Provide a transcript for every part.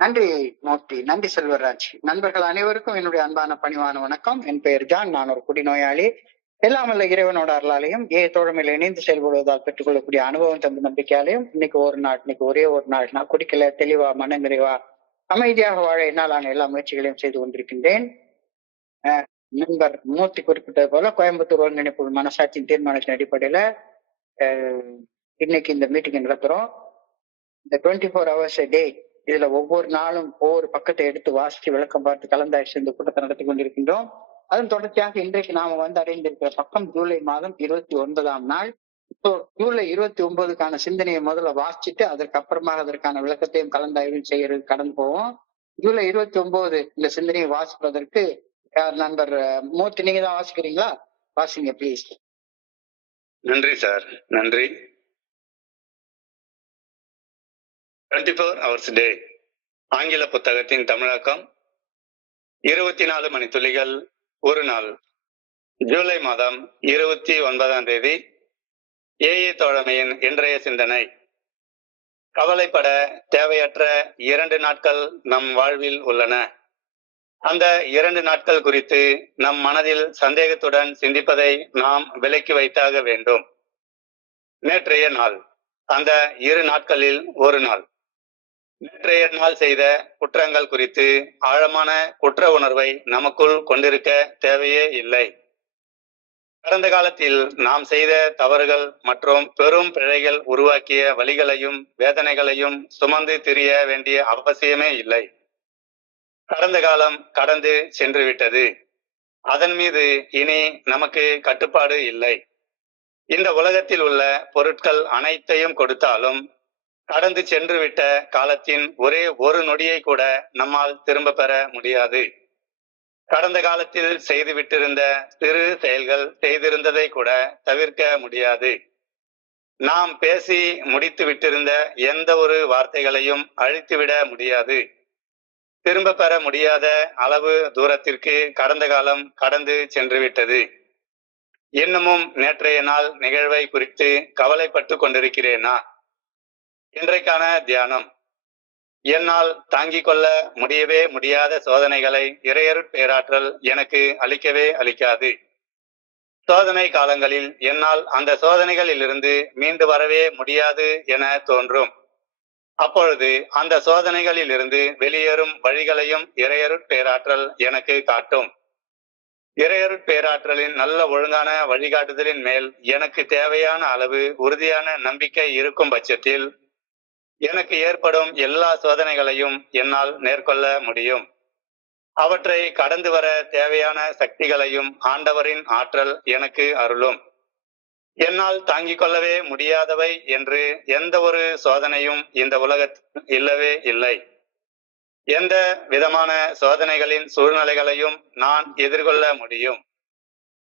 நன்றி மூர்த்தி, நன்றி செல்வராஜ். நண்பர்கள் அனைவருக்கும் என்னுடைய அன்பான பணிவான வணக்கம். என் பெயர் ஜான். நான் ஒரு குடிநோயாளி. எல்லாம் வல்ல இறைவனோட அருளாலையும் தோழமையில இணைந்து செயல்படுவதால் பெற்றுக்கொள்ளக்கூடிய அனுபவம் தந்த நம்பிக்கையாலையும் இன்னைக்கு ஒரே ஒரு நாள் நான் குடிக்கல, தெளிவா மன நிறைவா அமைதியாக வாழ என்னாலான எல்லா முயற்சிகளையும் செய்து கொண்டிருக்கின்றேன். நண்பர் மூர்த்தி குறிப்பிட்டது போல கோயம்புத்தூர் ஒருங்கிணைப்பு மனசாட்சியின் தீர்மானத்தின் அடிப்படையில இன்னைக்கு இந்த மீட்டிங் நடத்துறோம். இந்த 24 hours a day, இதுல ஒவ்வொரு நாளும் ஒவ்வொரு பக்கத்தை எடுத்து வாசித்து விளக்கம் பார்த்து கலந்தாய்ச்சி இந்த கூட்டத்தை நடத்தி கொண்டிருக்கின்றோம். அதன் தொடர்ச்சியாக இன்றைக்கு நாம அடைந்திருக்கிற பக்கம் ஜூலை மாதம் 29ஆம் நாள். இப்போ ஜூலை 29க்கான சிந்தனையை முதல்ல வாசிச்சுட்டு அதற்கப்புறமாக அதற்கான விளக்கத்தையும் கலந்தாய்வையும் செய்யறது கடந்து போவோம். ஜூலை 29 இந்த சிந்தனையை வாசிப்பதற்கு நண்பர் மூர்த்தி, நீங்க தான் வாசிக்கிறீங்களா? வாசிங்க பிளீஸ். நன்றி சார், நன்றி. 24 hours a day ஆங்கில புத்தகத்தின் தமிழாக்கம். 24 மணித்துளிகள் ஒரு நாள். ஜூலை மாதம் 29ஆம் தேதி. ஏஏ தோழமையின் இன்றைய சிந்தனை. கவலைப்பட தேவையற்ற 2 நாட்கள் நம் வாழ்வில் உள்ளன. அந்த 2 நாட்கள் குறித்து நம் மனதில் சந்தேகத்துடன் சிந்திப்பதை நாம் விலக்கி வைத்தாக வேண்டும். நேற்றைய நாள், அந்த 2 நாட்களில் ஒரு நாள். நேற்றைய நாள் செய்த குற்றங்கள் குறித்து ஆழமான குற்ற உணர்வை நமக்குள் கொண்டிருக்க தேவையே இல்லை. கடந்த காலத்தில் நாம் செய்த தவறுகள் மற்றும் பெரும் பிழைகள் உருவாக்கிய வலிகளையும் வேதனைகளையும் சுமந்து திரிய வேண்டிய அவசியமே இல்லை. கடந்த காலம் கடந்து சென்று விட்டது. அதன் மீது இனி நமக்கு கட்டுப்பாடு இல்லை. இந்த உலகத்தில் உள்ள பொருட்கள் அனைத்தையும் கொடுத்தாலும் கடந்து சென்று விட்ட காலத்தின் ஒரே ஒரு நொடியை கூட நம்மால் திரும்ப பெற முடியாது. கடந்த காலத்தில் செய்து விட்டிருந்த சிறு செயல்கள் செய்திருந்ததை கூட தவிர்க்க முடியாது. நாம் பேசி முடித்து விட்டிருந்த எந்த ஒரு வார்த்தைகளையும் அழித்துவிட முடியாது. திரும்ப பெற முடியாத அளவு தூரத்திற்கு கடந்த காலம் கடந்து சென்று விட்டது. இன்னமும் நேற்றைய நாள் நிகழ்வை குறித்து கவலைப்பட்டு கொண்டிருக்கிறேனா? இன்றைக்கான தியானம். என்னால் தாங்கிக் கொள்ள முடியவே முடியாத சோதனைகளை இறையருட் பேராற்றல் எனக்கு அளிக்கவே அளிக்காது. சோதனை காலங்களில் என்னால் அந்த சோதனைகளிலிருந்து மீண்டு வரவே முடியாது என தோன்றும். அப்பொழுது அந்த சோதனைகளில் இருந்து வெளியேறும் வழிகளையும் இறையருட் பேராற்றல் எனக்கு காட்டும். இறையருட் பேராற்றலின் நல்ல ஒழுங்கான வழிகாட்டுதலின் மேல் எனக்கு தேவையான அளவு உறுதியான நம்பிக்கை இருக்கும் பட்சத்தில் எனக்கு ஏற்படும் எல்லா சோதனைகளையும் என்னால் மேற்கொள்ள முடியும். அவற்றை கடந்து வர தேவையான சக்திகளையும் ஆண்டவரின் ஆற்றல் எனக்கு அருளும். என்னால் தாங்கிக் கொள்ளவே முடியாதவை என்று எந்த ஒரு சோதனையும் இந்த உலகத்தில் இல்லவே இல்லை. எந்த விதமான சோதனைகளின் சூழ்நிலைகளையும் நான் எதிர்கொள்ள முடியும்.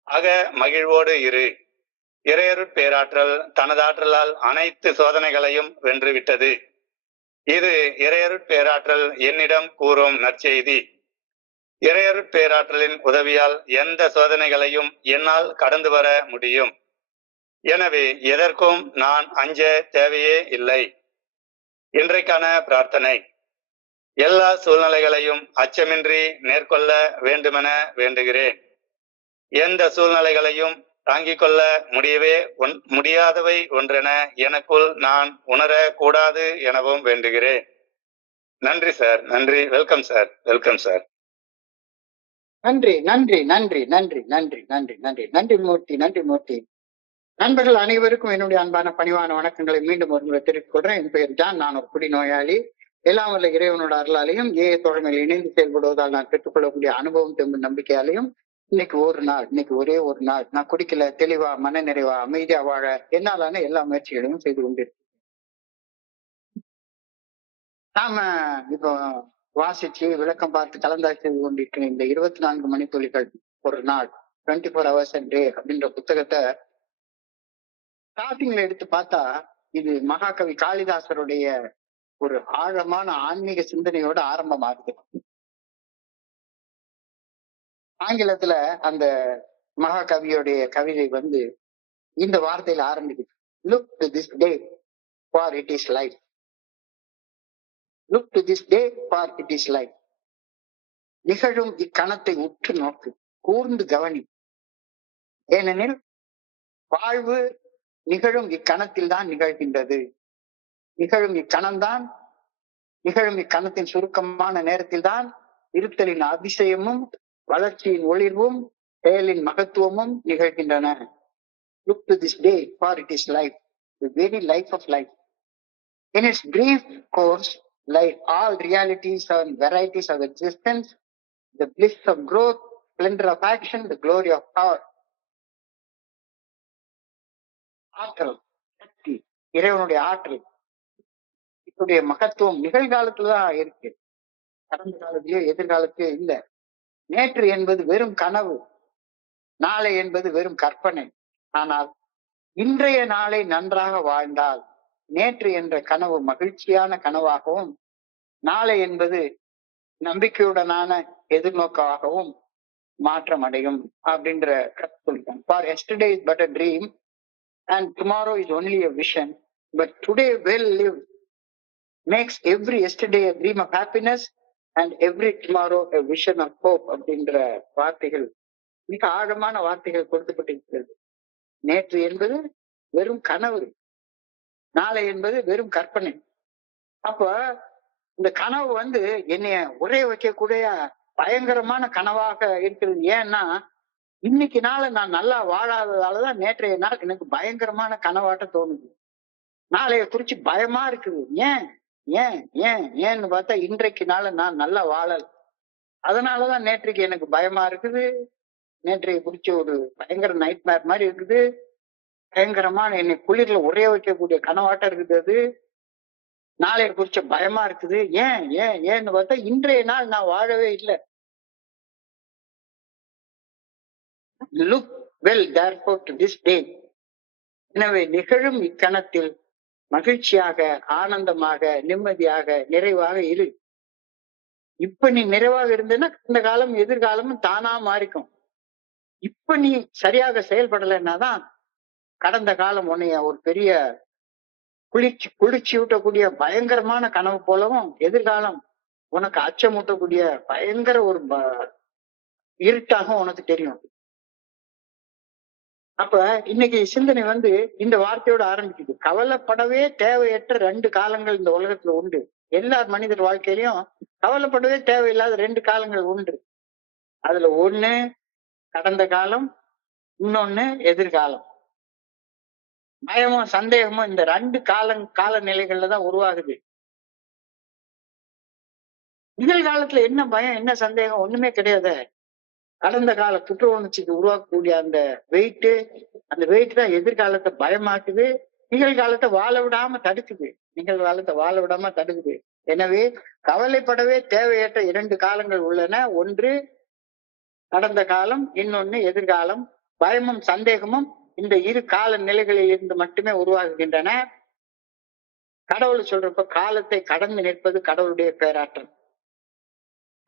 ஆக மகிழ்வோடு இரு. இறையருட் பேராற்றல் தனதாற்றலால் அனைத்து சோதனைகளையும் வென்றுவிட்டது. இது இறையருட் பேராற்றல் என்னிடம் கூறும் நற்செய்தி. இறையருட் பேராற்றலின் உதவியால் எந்த சோதனைகளையும் என்னால் கடந்து வர முடியும். எனவே எதற்கும் நான் அஞ்ச தேவையே இல்லை. இன்றைக்கான பிரார்த்தனை. எல்லா சூழ்நிலைகளையும் அச்சமின்றி மேற்கொள்ள வேண்டுமென வேண்டுகிறேன். எந்த சூழ்நிலைகளையும் தாங்கிக் கொள்ள முடியாதவை ஒன்றென எனக்குள் நான் உணரக்கூடாது எனவும் வேண்டுகிறேன். நன்றி சார், நன்றி. Welcome sir, welcome sir. நன்றி நன்றி நன்றி நன்றி நன்றி நன்றி நன்றி நன்றி மூர்த்தி, நன்றி மூர்த்தி. நண்பர்கள் அனைவருக்கும் என்னுடைய அன்பான பணிவான வணக்கங்களை மீண்டும் ஒரு முறை தெரிவித்துக் கொள்றேன். என் பெயர் ஜான். நான் ஒரு குடிநோயாளி. எல்லாம் வல்ல இறைவனோட அருளாலையும் தோழமையில் இணைந்து செயல்படுவதால் நான் பெற்றுக்கொள்ளக்கூடிய அனுபவம் திரும்ப நம்பிக்கையாலையும் இன்னைக்கு ஒரே ஒரு நாள் நான் குடிக்கல, தெளிவா மன நிறைவா அமைதியா வாழ என்னாலான எல்லா முயற்சிகளையும் செய்து கொண்டிருக்கேன். நாம இப்போ வாசிச்சு விளக்கம் பார்த்து கலந்தாய்ச்சி செய்து கொண்டிருக்கிற இந்த 24 மணித்துளிகள் ஒரு நாள், 24 hours a day அப்படின்ற புத்தகத்தை ஸ்டார்டிங்ல எடுத்து பார்த்தா இது மகாகவி காளிதாசருடைய ஒரு ஆழமான ஆன்மீக சிந்தனையோட ஆரம்பமாகுது. ஆங்கிலத்துல அந்த மகாகவியோடைய கவிதை இந்த வார்த்தையில ஆரம்பிக்குது. Look to this day for it is life. Look to this day, for it is life. நிகழும் இக்கணத்தை உற்று நோக்கு, கூர்ந்து கவனி. ஏனெனில் வாழ்வு நிகழும் இக்கணத்தில் தான் நிகழ்கின்றது. நிகழும் இக்கணம்தான், நிகழும் இக்கணத்தின் சுருக்கமான நேரத்தில் தான் இருத்தலின் அதிசயமும் வளர்ச்சியின் ஒளிர்வும் செயலின் மகத்துவமும் நிகழ்கின்றன. Look to this day, for it is life, the very life of life. In its brief course lie all realities and varieties of existence, the bliss of growth, splendor of action, the glory of power. ஆற்றல், சக்தி, இறைவனுடைய ஆற்றல், இதனுடைய மகத்துவம் நிகழ்காலத்துலதான் இருக்கு. கடந்த காலத்திலயோ எதிர்காலத்திலயோ இல்ல. நேற்று என்பது வெறும் கனவு, நாளை என்பது வெறும் கற்பனை. ஆனால் இன்றைய நாளை நன்றாக வாழ்ந்தால் நேற்று என்ற கனவு மகிழ்ச்சியான கனவாகவும், நாளை என்பது நம்பிக்கையுடனான எதிர்நோக்காகவும் மாற்றம் அடையும் அப்படின்ற கருத்து சொல்லிட்டாங்க. For yesterday is but a dream and tomorrow is only a vision, but today well lived makes every yesterday a dream of happiness and every tomorrow a vision of hope அப்படின்ற வார்த்தைகள், மிக ஆழமான வார்த்தைகள் கொடுக்கப்பட்டிருக்கிறது. நேற்று என்பது வெறும் கனவு, நாளை என்பது வெறும் கற்பனை. அப்ப இந்த கனவு என்னைய உரைய வைக்கக்கூடிய பயங்கரமான கனவாக இருக்கிறது. ஏன்னா இன்னைக்கு நாள் நான் நல்லா வாழாததாலதான் நேற்றைய நாள் எனக்கு பயங்கரமான கனவாட்ட தோணுது. நாளைய குறிச்சு பயமா இருக்குது. ஏன் ஏன் ஏன் ஏன்னு பார்த்தா இன்றைக்கு நாள் நான் நல்லா வாழல், அதனாலதான் நேற்றைக்கு எனக்கு பயமா இருக்குது. நேற்றைய குறிச்ச ஒரு பயங்கர நைட் மேர் மாதிரி இருக்குது. பயங்கரமான என்னை குளிர்ல உரைய வைக்கக்கூடிய கனவாட்டம் இருக்குது. அது நாளைய குறிச்ச பயமா இருக்குது. ஏன் ஏன் ஏன்னு பார்த்தா இன்றைய நாள் நான் வாழவே இல்லை. Look well therefore to this day. எனவே நிகழும் இக்கணத்தில் மகிழ்ச்சியாக, ஆனந்தமாக, நிம்மதியாக, நிறைவாக இரு. இப்ப நீ நிறைவாக இருந்தேன்னா இந்த காலம் எதிர்காலமும் தானா மாறிக்கும். இப்ப நீ சரியாக செயல்படலைன்னாதான் கடந்த காலம் உன்னைய ஒரு பெரிய குளிர்ச்சி ஊட்டக்கூடிய பயங்கரமான கனவு போலவும், எதிர்காலம் உனக்கு அச்சமூட்டக்கூடிய பயங்கர ஒரு இருட்டாக உனக்கு தெரியும். அப்ப இன்னைக்கு சிந்தனை இந்த வார்த்தையோட ஆரம்பிக்குது. கவலைப்படவே தேவையற்ற 2 காலங்கள் இந்த உலகத்துல உண்டு. எல்லா மனிதர் வாழ்க்கையிலையும் கவலைப்படவே தேவையில்லாத 2 காலங்கள் உண்டு. அதுல ஒண்ணு கடந்த காலம், இன்னொன்னு எதிர்காலம். பயமும் சந்தேகமும் இந்த 2 காலநிலைகள்ல தான் உருவாகுது. நிகழ்காலத்துல என்ன பயம், என்ன சந்தேகம், ஒண்ணுமே கிடையாது. கடந்த கால குற்ற உணர்ச்சிக்கு உருவாக்கக்கூடிய அந்த வெயிட் தான் எதிர்காலத்தை பயமாக்குது, நிகழ்காலத்தை வாழ விடாம தடுக்குது. நிகழ்காலத்தை வாழ விடாம தடுக்குது. எனவே கவலைப்படவே தேவையற்ற 2 காலங்கள் உள்ளன. ஒன்று கடந்த காலம், இன்னொன்னு எதிர்காலம். பயமும் சந்தேகமும் இந்த 2 கால நிலைகளில் இருந்து மட்டுமே உருவாகுகின்றன. கடவுள் சொல்றப்ப காலத்தை கடந்து நிற்பது கடவுளுடைய பேராற்றல்.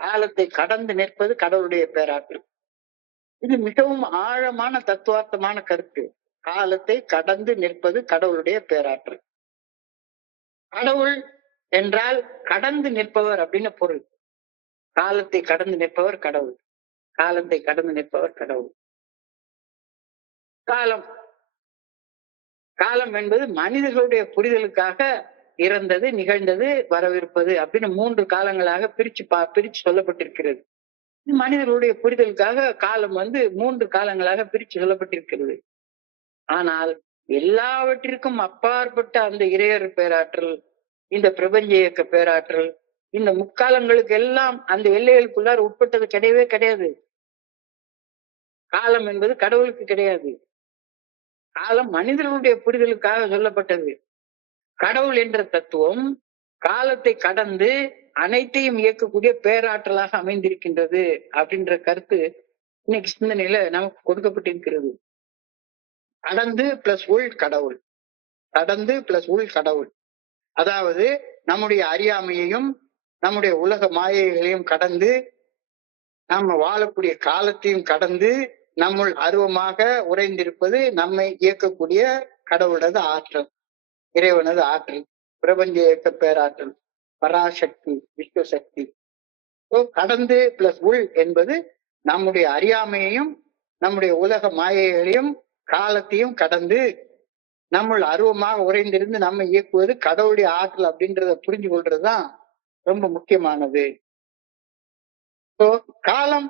காலத்தை கடந்து நிற்பது கடவுளுடைய பேராற்றல். இது மிகவும் ஆழமான தத்துவார்த்தமான கருத்து. காலத்தை கடந்து நிற்பது கடவுளுடைய பேராற்றல். கடவுள் என்றால் கடந்து நிற்பவர் அப்படின்னு பொருள். காலத்தை கடந்து நிற்பவர் கடவுள். காலத்தை கடந்து நிற்பவர் கடவுள். காலம் என்பது மனிதர்களுடைய புரிதலுக்காக இறந்தது, நிகழ்ந்தது, வரவிருப்பது அப்படின்னு 3 காலங்களாக பிரிச்சு சொல்லப்பட்டிருக்கிறது. மனிதர்களுடைய புரிதலுக்காக காலம் 3 காலங்களாக பிரிச்சு சொல்லப்பட்டிருக்கிறது. ஆனால் எல்லாவற்றிற்கும் அப்பாற்பட்ட அந்த இறையர் பேராற்றல், இந்த பிரபஞ்ச இயக்க பேராற்றல், இந்த முக்காலங்களுக்கு எல்லாம் அந்த எல்லைகளுக்குள்ளார் உட்பட்டது கிடையவே கிடையாது. காலம் என்பது கடவுளுக்கு கிடையாது. காலம் மனிதர்களுடைய புரிதலுக்காக சொல்லப்பட்டது. கடவுள் என்ற தத்துவம் காலத்தை கடந்து அனைத்தையும் இயக்கக்கூடிய பேராற்றலாக அமைந்திருக்கின்றது அப்படின்ற கருத்து இன்னைக்கு சிந்தனையில நமக்கு கொடுக்கப்பட்டிருக்கிறது. கடந்து பிளஸ் உள் கடவுள், கடந்து பிளஸ் உள் கடவுள். அதாவது நம்முடைய அறியாமையையும் நம்முடைய உலக மாயைகளையும் கடந்து, நம்ம வாழக்கூடிய காலத்தையும் கடந்து நம்முள் அருவமாக உறைந்திருப்பது நம்மை இயக்கக்கூடிய கடவுளது ஆற்றல், இறைவனது ஆற்றல், பிரபஞ்ச இயக்க பேராற்றல். பராசக்தி, விஸ்வசக்தி. கடந்து பிளஸ் உள் என்பது நம்முடைய அறியாமையையும் நம்முடைய உலக மாயைகளையும் காலத்தையும் கடந்து நம்முள் அருவமாக உறைந்திருந்து நம்ம இயக்குவது கடவுளுடைய ஆற்றல் அப்படின்றத புரிஞ்சு கொள்றதுதான் ரொம்ப முக்கியமானது. காலம்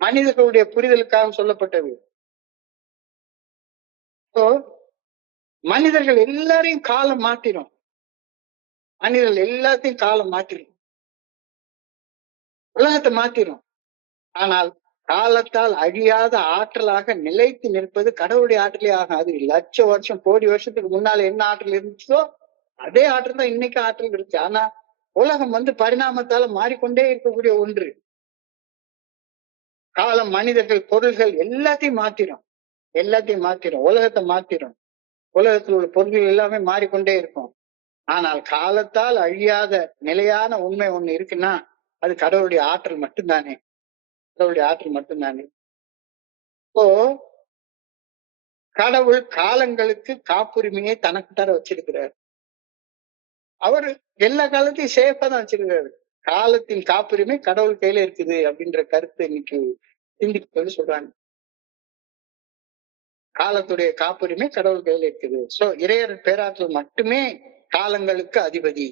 மனிதர்களுடைய புரிதலுக்காக சொல்லப்பட்டது. மனிதர்கள் எல்லாரையும் காலம் மாத்திரும். மனிதர்கள் எல்லாத்தையும் காலம் மாத்திரும், உலகத்தை மாத்திரும். ஆனால் காலத்தால் அழியாத ஆற்றலாக நிலைத்து நிற்பது கடவுளுடைய ஆற்றலே ஆகும். அது லட்சம் வருஷம் கோடி வருஷத்துக்கு முன்னால என்ன ஆற்றல் இருந்துச்சோ அதே ஆற்றல் தான் இன்னைக்கு ஆற்றல் இருக்கு. ஆனா உலகம் பரிணாமத்தால மாறிக்கொண்டே இருக்கக்கூடிய ஒன்று. காலம் மனிதர்கள் பொருள்கள் எல்லாத்தையும் மாத்திரும், உலகத்தை மாத்திரும். உலகத்தில் உள்ள பொருள்கள் எல்லாமே மாறிக்கொண்டே இருக்கும். ஆனால் காலத்தால் அழியாத நிலையான உண்மை ஒண்ணு இருக்குன்னா அது கடவுளுடைய ஆற்றல் மட்டும்தானே. கடவுள் காலங்களுக்கு காப்புரிமையை தனக்கு தர வச்சிருக்கிறார். அவர் எல்லா காலத்தையும் சேஃபா தான் வச்சிருக்கிறாரு. காலத்தின் காப்புரிமை கடவுள் கையில இருக்குது அப்படின்ற கருத்து இன்னைக்கு சிந்திக்க சொல்றாங்க. காலத்துடைய காப்புரிமை கடவுள் கையில இருக்குது. இறையர் பேராற்றல் மட்டுமே காலங்களுக்கு அதிபதி.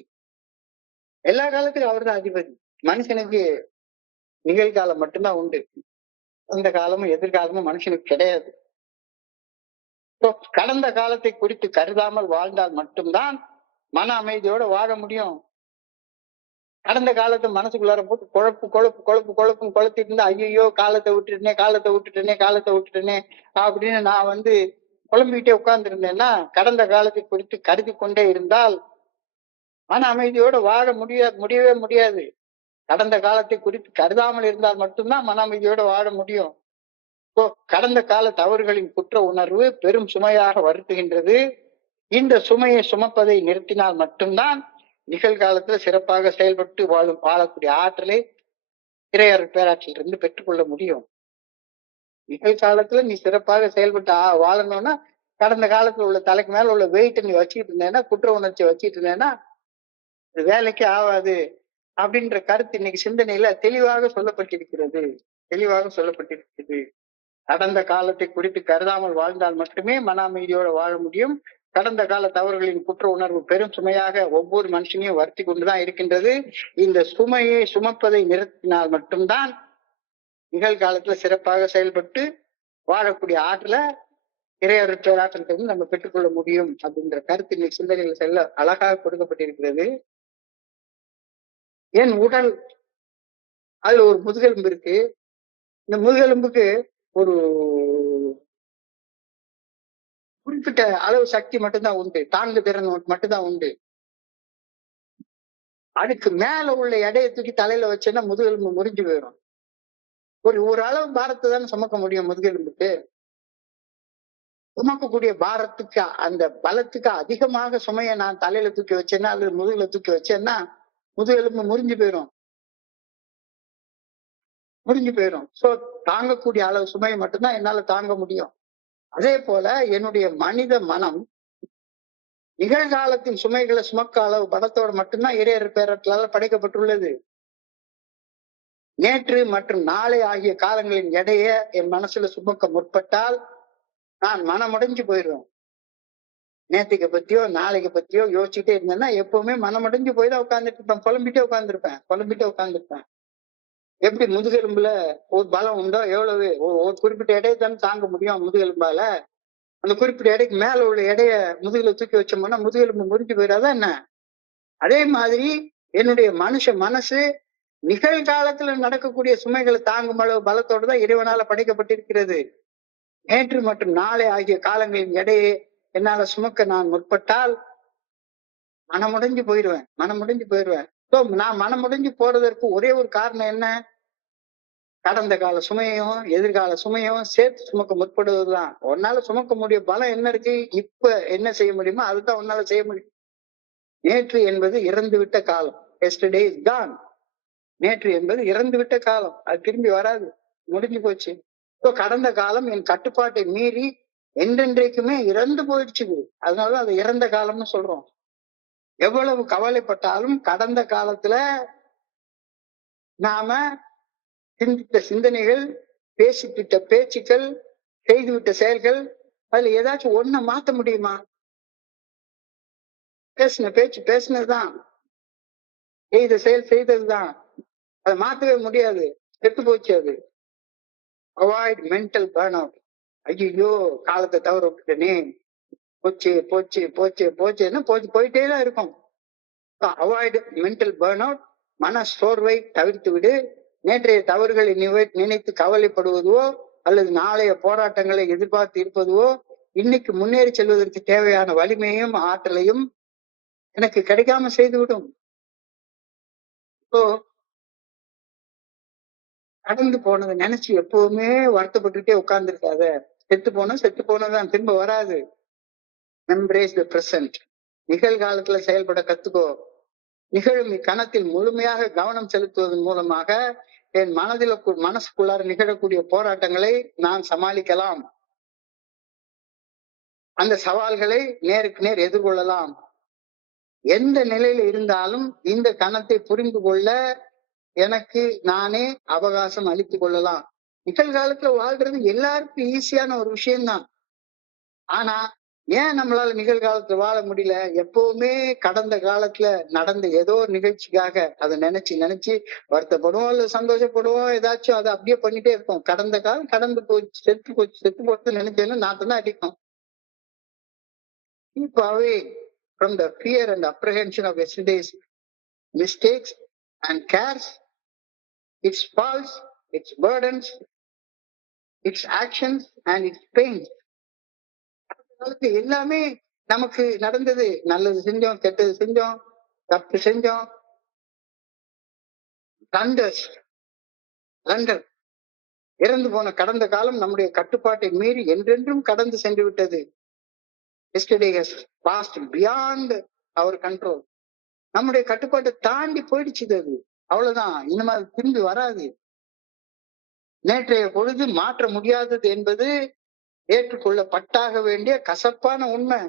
எல்லா காலத்துக்கும் அவர் தான் அதிபதி. மனுஷனுக்கு நிகழ்காலம் மட்டும்தான் உண்டு. அந்த காலமும் எதிர்காலமும் மனுஷனுக்கு கிடையாது. கடந்த காலத்தை குறித்து கருதாமல் வாழ்ந்தால் மட்டும்தான் மன அமைதியோட வாழ முடியும். கடந்த காலத்தை மனசுக்குள்ளார போட்டு குழப்பிட்டு இருந்தா ஐயோ காலத்தை விட்டுட்டேனே அப்படின்னு நான் குழம்பிக்கிட்டே உட்கார்ந்து இருந்தேன்னா கடந்த காலத்தை குறித்து கருதி கொண்டே இருந்தால் மன அமைதியோட வாழ முடியவே முடியாது. கடந்த காலத்தை குறித்து கருதாமல் இருந்தால் மட்டும்தான் மன அமைதியோட வாழ முடியும். கடந்த கால தவறுகளின் குற்ற உணர்வு பெரும் சுமையாக வருத்துகின்றது. இந்த சுமையை சுமப்பதை நிறுத்தினால் மட்டும்தான் நிகழ்காலத்துல சிறப்பாக செயல்பட்டு வாழக்கூடிய ஆற்றலை இறையர் பேராற்றிலிருந்து பெற்றுக்கொள்ள முடியும். நிகழ்காலத்துல நீ சிறப்பாக செயல்பட்டு வாழணும்னா கடந்த காலத்துல உள்ள தலைக்கு மேல உள்ள வெயிட்டை நீ வச்சுக்கிட்டு இருந்தேன்னா, குற்ற உணர்ச்சியை வச்சுட்டு இருந்தேன்னா வேலைக்கு ஆகாது அப்படின்ற கருத்து இன்னைக்கு சிந்தனையில தெளிவாக சொல்லப்பட்டிருக்கிறது. கடந்த காலத்தை குறித்து கருதாமல் வாழ்ந்தால் மட்டுமே மன அமைதியோட வாழ முடியும். கடந்த கால தவறுகளின் குற்ற உணர்வு பெரும் சுமையாக ஒவ்வொரு மனுஷனையும் வருத்தி கொண்டுதான் இருக்கின்றது. இந்த சுமையை சுமப்பதை நிறுத்தினால் மட்டும்தான் நிகழ்காலத்துல சிறப்பாக செயல்பட்டு வாழக்கூடிய ஆற்றலை இறையர் பேராற்றல் நம்ம பெற்றுக்கொள்ள முடியும் அப்படின்ற கருத்து இன்னைக்கு சிந்தனைகள் செல்ல அழகாக கொடுக்கப்பட்டிருக்கிறது. என் உடல் அதுல ஒரு முதுகெலும்பு இருக்கு. இந்த முதுகெலும்புக்கு ஒரு குறிப்பிட்ட அளவு சக்தி மட்டும்தான் உண்டு, தாங்கு திறன் மட்டும்தான் உண்டு. அதுக்கு மேல உள்ள எடையை தூக்கி தலையில வச்சேன்னா முதுகெலும்பு முறிஞ்சு போயிடும். ஒரு அளவு பாரத்தை தானே சுமக்க முடியும். முதுகெலும்புக்கு சுமக்கக்கூடிய பாரத்துக்கு அந்த பலத்துக்கு அதிகமாக சுமையை நான் தலையில தூக்கி வச்சேன்னா அல்லது முதுகுல தூக்கி வச்சேன்னா முதுகெலும்பு முறிஞ்சு போயிடும். தாங்கக்கூடிய அளவு சுமையை மட்டும்தான் என்னால தாங்க முடியும். அதே போல என்னுடைய மனித மனம் நிகழ்காலத்தின் சுமைகளை சுமக்க அளவு பலத்தோடு மட்டும்தான் இறையர் பேராற்றலால் படைக்கப்பட்டுள்ளது. நேற்று மற்றும் நாளை ஆகிய காலங்களின் எடையை என் மனசுல சுமக்க முற்பட்டால் நான் மனமுடைஞ்சு போயிடுவேன். நேற்றுக்கு பத்தியோ நாளைக்கு பத்தியோ யோசிச்சுட்டே இருந்தேன்னா எப்பவுமே மனமுடைஞ்சு போய் தான் உட்கார்ந்துட்டு இருப்பேன். புலம்பிட்டே உட்கார்ந்துருப்பேன். எப்படி முதுகெலும்புல ஒரு பலம் உண்டோ, எவ்வளவு ஒரு குறிப்பிட்ட எடையை தானே தாங்க முடியும் முதுகெலும்பால. அந்த குறிப்பிட்ட எடைக்கு மேல உள்ள எடைய முதுகுல தூக்கி வச்சோம்னா முதுகெலும்பு முறிஞ்சு போயிடாதா என்ன? அதே மாதிரி என்னுடைய மனசு நிகழ்காலத்துல நடக்கக்கூடிய சுமைகளை தாங்கும் அளவு பலத்தோடு தான் இறைவனால படைக்கப்பட்டிருக்கிறது. நேற்று மற்றும் நாளை ஆகிய காலங்களின் எடையை என்னால சுமக்க நான் முற்பட்டால் மனமுடைஞ்சு போயிடுவேன். நான் மனமுடைஞ்சு போறதற்கு ஒரே ஒரு காரணம் என்ன? கடந்த கால சுமையும் எதிர்கால சுமையும் சேர்த்து சுமக்க முற்படுவதுதான். உன்னால சுமக்க முடிய பலம் என்ன இருக்கு? இப்ப என்ன செய்ய முடியுமோ அதுதான் உன்னால செய்ய முடியும். நேற்று என்பது இறந்து விட்ட காலம். Yesterday is gone. நேற்று என்பது இறந்து விட்ட காலம், அது திரும்பி வராது, முடிஞ்சு போச்சு. கடந்த காலம் என் கட்டுப்பாட்டை மீறி என்றென்றைக்குமே இறந்து போயிடுச்சு. அதனால அது இறந்த காலம்னு சொல்றோம். எவ்வளவு கவலைப்பட்டாலும் கடந்த காலத்துல நாம சிந்தித்த சிந்தனைகள், பேசிவிட்ட பேச்சுக்கள், செய்துவிட்ட செயல்கள், அதுல ஏதாச்சும் ஒண்ண மாத்த முடியுமா? பேசின பேச்சு பேசினதுதான், செய்த செயல் செய்ததுதான். அதை மாத்தவே முடியாது. செத்து போச்சு அது. Avoid mental burn out. ஐயோ, காலத்தை தவற விட்டுட்டனே, போச்சு போச்சு போச்சு போச்சுன்னா போச்சு போயிட்டே தான் இருக்கும். Avoid mental burn out. மன சோர்வை தவிர்த்து விடு. நேற்றைய தவறுகளை நினைத்து கவலைப்படுவதோ அல்லது நாளைய போராட்டங்களை எதிர்பார்த்து இருப்பதுவோ இன்னைக்கு முன்னேறி செல்வதற்கு தேவையான வலிமையும் ஆற்றலையும் எனக்கு கிடைக்காம செய்துவிடும். இப்போ கடந்து போனதை நினைச்சு எப்பவுமே வருத்தப்பட்டுட்டே உட்கார்ந்து இருக்காத. செத்து போனதான் திரும்ப வராது. எம்ப்ரேஸ் தி பிரசன்ட். நிகழ்காலத்துல செயல்பட கத்துக்கோ. நிகழும் இக்கணத்தில் முழுமையாக கவனம் செலுத்துவதன் மூலமாக என் மனசுக்குள்ளார நிகழக்கூடிய போராட்டங்களை நான் சமாளிக்கலாம். அந்த சவால்களை நேருக்கு நேர் எதிர்கொள்ளலாம். எந்த நிலையில இருந்தாலும் இந்த கணத்தை புரிந்து கொள்ள எனக்கு நானே அவகாசம் அளித்துக் கொள்ளலாம். நிகழ்காலத்துல வாழ்றது எல்லாருக்கும் ஈஸியான ஒரு விஷயம்தான். ஆனா ஏன் நம்மளால நிகழ்காலத்துல வாழ முடியல? எப்பவுமே கடந்த காலத்துல நடந்த ஏதோ ஒரு நிகழ்ச்சிக்காக அதை நினைச்சு வருத்தப்படுவோம், இல்ல சந்தோஷப்படுவோம், ஏதாச்சும் அதை அப்படியே பண்ணிட்டே இருப்போம். கடந்த காலம் கடந்து போச்சு, செத்து போச்சு நினைச்சேன்னு நாட்டம் அடிக்கும். Keep away from the fear and apprehension of yesterday's mistakes and cares, its faults, its burdens, its actions and its pains. எல்லாமே நமக்கு நடந்தது. நல்லது செஞ்சோம், கெட்டது செஞ்சோம், தப்பு செஞ்சோம். இறந்து போன கடந்த காலம் நம்முடைய கட்டுப்பாட்டை மீறி என்றென்றும் கடந்து சென்று விட்டது. Yesterday has passed beyond our control. நம்முடைய கட்டுப்பாட்டை தாண்டி போயிடுச்சு அது. அவ்வளவுதான். இந்த மாதிரி திரும்பி வராது. நேற்றைய பொழுது மாற்ற முடியாதது என்பது ஏற்றுக்கொள்ளப்பட்டாக வேண்டிய கசப்பான உண்மை.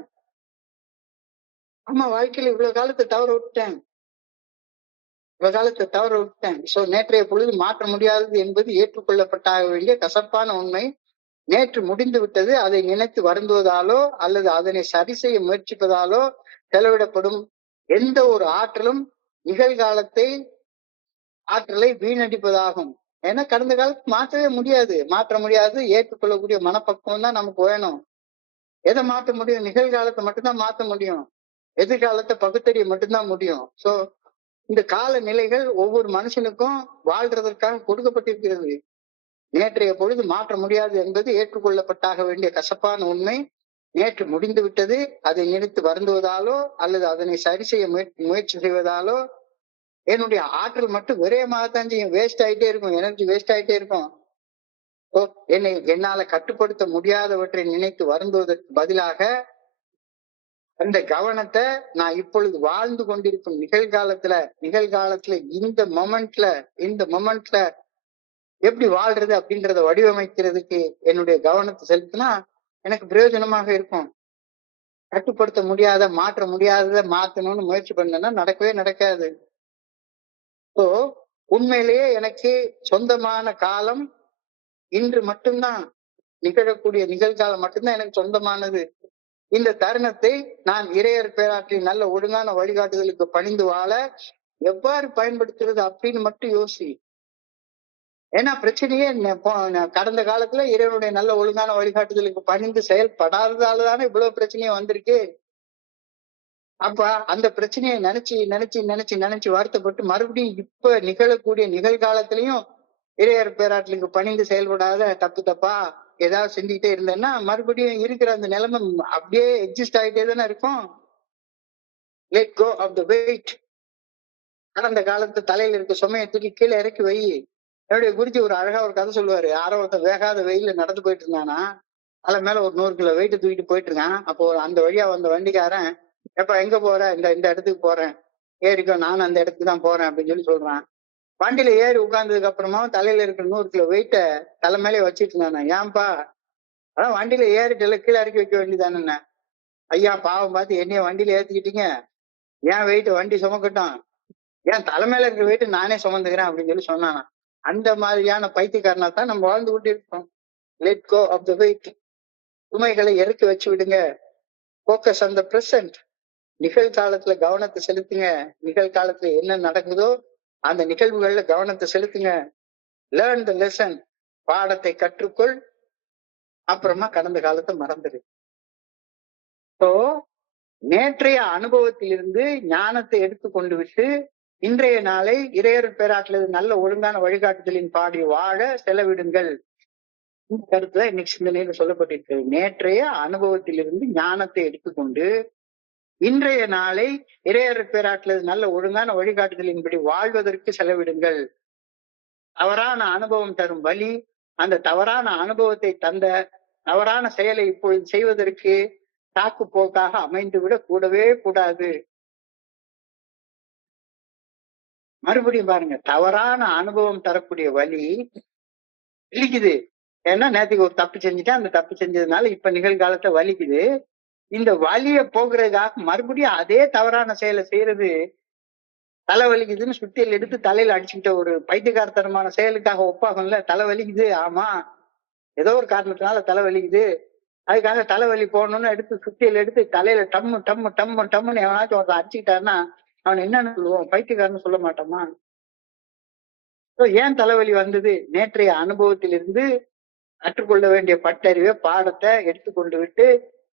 ஆமா, வாழ்க்கையில இவ்வளவு காலத்தை தவற விட்டேன். சோ நேற்றைய பொழுது மாற்ற முடியாதது என்பது ஏற்றுக்கொள்ளப்பட்டாக வேண்டிய கசப்பான உண்மை. நேற்று முடிந்து விட்டது. அதை நினைத்து வருந்துவதாலோ அல்லது அதனை சரி செய்ய முயற்சிப்பதாலோ செலவிடப்படும் எந்த ஒரு ஆற்றலும் ஆற்றலை வீணடிப்பதாகும். ஏன்னா கடந்த காலத்துக்கு மாற்ற முடியாது. ஏற்றுக்கொள்ளக்கூடிய மனப்பக்குவம் தான் நமக்கு வேணும். எதை மாற்ற முடியும்? நிகழ்காலத்தை மட்டும்தான் மாற்ற முடியும். எதிர்காலத்தை பகுத்தறிய மட்டும்தான் முடியும். சோ இந்த கால நிலைகள் ஒவ்வொரு மனுஷனுக்கும் வாழ்றதற்காக கொடுக்கப்பட்டிருக்கிறது. நேற்றைய பொழுது மாற்ற முடியாது என்பது ஏற்றுக்கொள்ளப்பட்டாக வேண்டிய கசப்பான உண்மை. நேற்று முடிந்து விட்டது. அதை நினைத்து வருந்துவதாலோ அல்லது அதனை சரி செய்ய முயற்சி செய்வதாலோ என்னுடைய ஆற்றல் மட்டும் விரயமாகத்தான் செய்யும். வேஸ்ட் ஆயிட்டே இருக்கும். எனர்ஜி வேஸ்ட் ஆயிட்டே இருக்கும். என்னால கட்டுப்படுத்த முடியாதவற்றை நினைத்து வருந்துவதற்கு பதிலாக அந்த கவனத்தை நான் இப்பொழுது வாழ்ந்து கொண்டிருக்கும் நிகழ்காலத்துல இந்த மொமெண்ட்ல எப்படி வாழ்றது அப்படின்றத வடிவமைக்கிறதுக்கு என்னுடைய கவனத்தை செலுத்தினா எனக்கு பிரயோஜனமாக இருக்கும். கட்டுப்படுத்த முடியாத மாற்ற முடியாததை மாத்தணும்னு முயற்சி பண்ணேன்னா நடக்கவே நடக்காது. ஸோ உண்மையிலேயே எனக்கு சொந்தமான காலம் இன்று மட்டும்தான். நிகழக்கூடிய நிகழ்காலம் மட்டும்தான் எனக்கு சொந்தமானது. இந்த தருணத்தை நான் இறையர் பேராற்றின் நல்ல ஒழுங்கான வழிகாட்டுதலுக்கு பணிந்து வாழ எவ்வாறு பயன்படுத்துறது அப்படின்னு மட்டும் யோசி. ஏன்னா பிரச்சனையே கடந்த காலத்துல இறைவனுடைய நல்ல ஒழுங்கான வழிகாட்டுதலுக்கு பணிந்து செயல்படாததாலதானே இவ்வளவு பிரச்சனையும் வந்திருக்கு. அப்ப அந்த பிரச்சனையை நினைச்சு வருத்தப்பட்டு மறுபடியும் இப்ப நிகழக்கூடிய நிகழ்காலத்திலையும் இறையர் பேராற்றலுக்கு பணிந்து செயல்படாத தப்பா ஏதாவது செஞ்சுக்கிட்டே இருந்தேன்னா மறுபடியும் இருக்கிற அந்த நிலைமை அப்படியே எக்ஸிஸ்ட் ஆகிட்டே தானே இருக்கும். Let go of the weight. கடந்த காலத்து தலையில இருக்க சுமையை தூக்கி கீழே இறக்கி வை. என்னுடைய குருஜி ஒரு அழகா ஒரு கதை சொல்லுவாரு. யாரோ ஒருத்தன் வேகாத வெயில நடந்து போயிட்டு இருந்தானா, அதுல மேல ஒரு 100 கிலோ வெயிட்டு தூக்கிட்டு போயிட்டு இருக்கான். அப்போ அந்த வழியா வந்த வண்டிக்காரன், எப்ப எங்க போற? இந்த இடத்துக்கு போறேன். ஏறிக்கோ, நானும் அந்த இடத்துக்கு தான் போறேன் அப்படின்னு சொல்றான். வண்டியில ஏறி உட்கார்ந்ததுக்கு அப்புறமா தலையில இருக்கிற 100 கிலோ வெயிட்ட தலை மேலே வச்சிட்டு இருந்தானா. ஏன்பா? அதான் வண்டியில ஏறிட்டு கீழே இறக்கி வைக்க வேண்டியதானே. ஐயா பாவம் பார்த்து என்னைய வண்டியில ஏத்திக்கிட்டீங்க, ஏன் வெயிட் வண்டி சுமக்கட்டும், ஏன் தலைமையில இருக்கிற வெயிட் நானே சுமந்துக்கிறேன் அப்படின்னு சொல்லி சொன்னானா. அந்த மாதிரியான பைத்தியக்காரனா தான் நம்ம வாழ்ந்து கொண்டு இருக்கோம். Let go of the weight. சுமைகளை இறக்கி வச்சு விடுங்க. Focus on the present. நிகழ்காலத்துல கவனத்தை செலுத்துங்க. நிகழ்காலத்துல என்ன நடக்குதோ அந்த நிகழ்வுகள்ல கவனத்தை செலுத்துங்க. Learn the lesson. பாடத்தை கற்றுக்கொள், அப்புறமா கடந்த காலத்தை மறந்துடு. ஸோ நேற்றைய அனுபவத்திலிருந்து ஞானத்தை எடுத்து கொண்டு விட்டு இன்றைய நாளை இறையருள் பேராற்றலது நல்ல ஒழுங்கான வழிகாட்டுதலின் பாடி வாழ செலவிடுங்கள். இந்த கருத்துல இன்னைக்கு சிந்தனையில சொல்லப்பட்டிருக்கிறது. நேற்றைய அனுபவத்திலிருந்து ஞானத்தை எடுத்துக்கொண்டு இன்றைய நாளை இறையருள் பேராற்றலது நல்ல ஒழுங்கான வழிகாட்டுதலின்படி வாழ்வதற்கு செலவிடுங்கள். தவறான அனுபவம் தரும் வழி, அந்த தவறான அனுபவத்தை தந்த தவறான செயலை இப்பொழுது செய்வதற்கு சாக்கு போக்காக அமைந்துவிடக் கூடவே கூடாது. மறுபடியும் பாருங்க, தவறான அனுபவம் தரக்கூடிய வழி வலிக்குது. ஏன்னா நேற்றுக்கு ஒரு தப்பு செஞ்சுட்டேன், அந்த தப்பு செஞ்சதுனால இப்ப நிகழ்காலத்தை வலிக்குது. இந்த வலிய போக்குறதுக்காக மறுபடியும் அதே தவறான செயலை செய்யறது தலை வலிக்குதுன்னு சுத்தியில் எடுத்து தலையில அடிச்சுக்கிட்ட ஒரு பைத்தியக்காரத்தனமான செயலுக்காக ஒப்பாகும்ல. தலை வலிக்குது, ஆமா ஏதோ ஒரு காரணத்தினால தலை வலிக்குது, அதுக்காக தலைவலி போகணும்னு எடுத்து சுத்தியில எடுத்து தலையில டம்மு டம்மு டம்மு டம்முன்னு எவனாச்சும் ஒருத்தன் அடிச்சுக்கிட்டாருன்னா அவன் என்னன்னு சொல்லுவோம்? பைத்தியக்காரன்னு சொல்ல மாட்டோமா? ஏன் தலைவலி வந்தது? நேற்றைய அனுபவத்திலிருந்து கற்றுக்கொள்ள வேண்டிய பட்டறிவை பாடத்தை எடுத்துக்கொண்டு விட்டு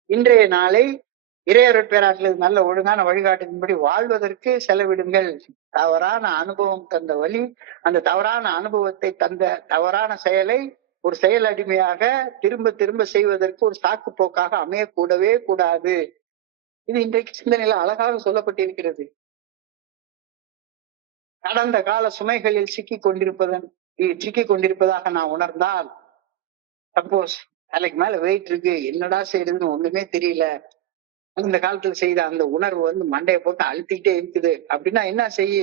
இன்றைய நாளை இறையருள் பேராற்றல் நல்ல ஒழுங்கான வழிகாட்டின்படி வாழ்வதற்கு செலவிடுங்கள். தவறான அனுபவம் தந்த வழி, அந்த தவறான அனுபவத்தை தந்த தவறான செயலை ஒரு செயல் அடிமையாக திரும்ப திரும்ப செய்வதற்கு ஒரு சாக்கு போக்காக அமையக்கூடவே கூடாது. இது இன்றைக்கு சிந்தனையில அழகாக சொல்லப்பட்டிருக்கிறது. கடந்த கால சுமைகளில் சிக்கிக் கொண்டிருப்பதாக நான் உணர்ந்தால், சப்போஸ் தலைக்கு மேல வெயிட் இருக்கு, என்னடா செய்யறதுன்னு ஒண்ணுமே தெரியல, அந்த காலத்துல செய்த அந்த உணர்வு மண்டையை போட்டு அழுத்திக்கிட்டே இருக்குது அப்படின்னா என்ன செய்ய?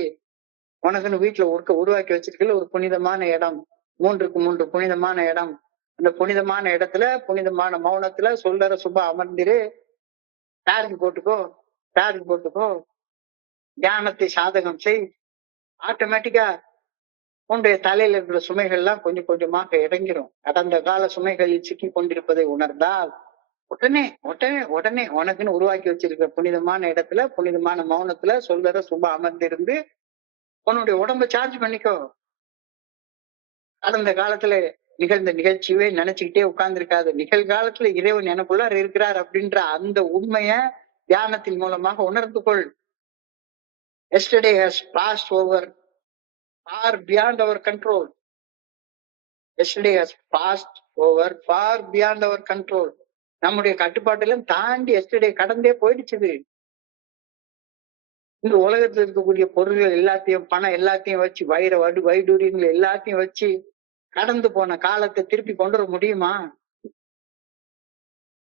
உனக்குன்னு வீட்டுல உருவாக்கி வச்சிருக்கல ஒரு புனிதமான இடம், 3க்கு 3 புனிதமான இடம். அந்த புனிதமான இடத்துல புனிதமான மௌனத்துல சொல்லற சுபா அமர்ந்திரு. சார்ஜ் போட்டுக்கோ, தியானத்தை சாதகம் செய். ஆட்டோமேட்டிக்கா உன்னுடைய தலையில இருக்கிற சுமைகள் எல்லாம் கொஞ்சம் கொஞ்சமாக இறங்கிடும். கடந்த கால சுமைகளில் சிக்கி கொண்டிருப்பதை உணர்ந்தால் உடனே உடனே உடனே உனக்குன்னு உருவாக்கி வச்சிருக்கிற புனிதமான இடத்துல புனிதமான மௌனத்துல சொல்லற சுபா அமர்ந்திருந்து உன்னுடைய உடம்ப சார்ஜ் பண்ணிக்கோ. கடந்த காலத்துல நிகழ்ந்த நிகழ்ச்சியவே நினைச்சுக்கிட்டே உட்கார்ந்துருக்காது. நிகழ்காலத்துல இறைவன் எனக்குள்ளார் இருக்கிறார் அப்படின்ற அந்த உண்மைய தியானத்தின் மூலமாக உணர்ந்து கொள். Yesterday has passed over far beyond our control. Yesterday has passed over far beyond our control. நம்முடைய கட்டுப்பாட்டெல்லாம் தாண்டி எஸ்டர்டே கடந்தே போயிடுச்சுது. இந்த உலகத்துல இருக்கக்கூடிய பொருள்கள் எல்லாத்தையும், பணம் எல்லாத்தையும் வச்சு, வைடூரியங்கள் எல்லாத்தையும் வச்சு கடந்து போன காலத்தை திருப்பி கொண்டு வர முடியுமா?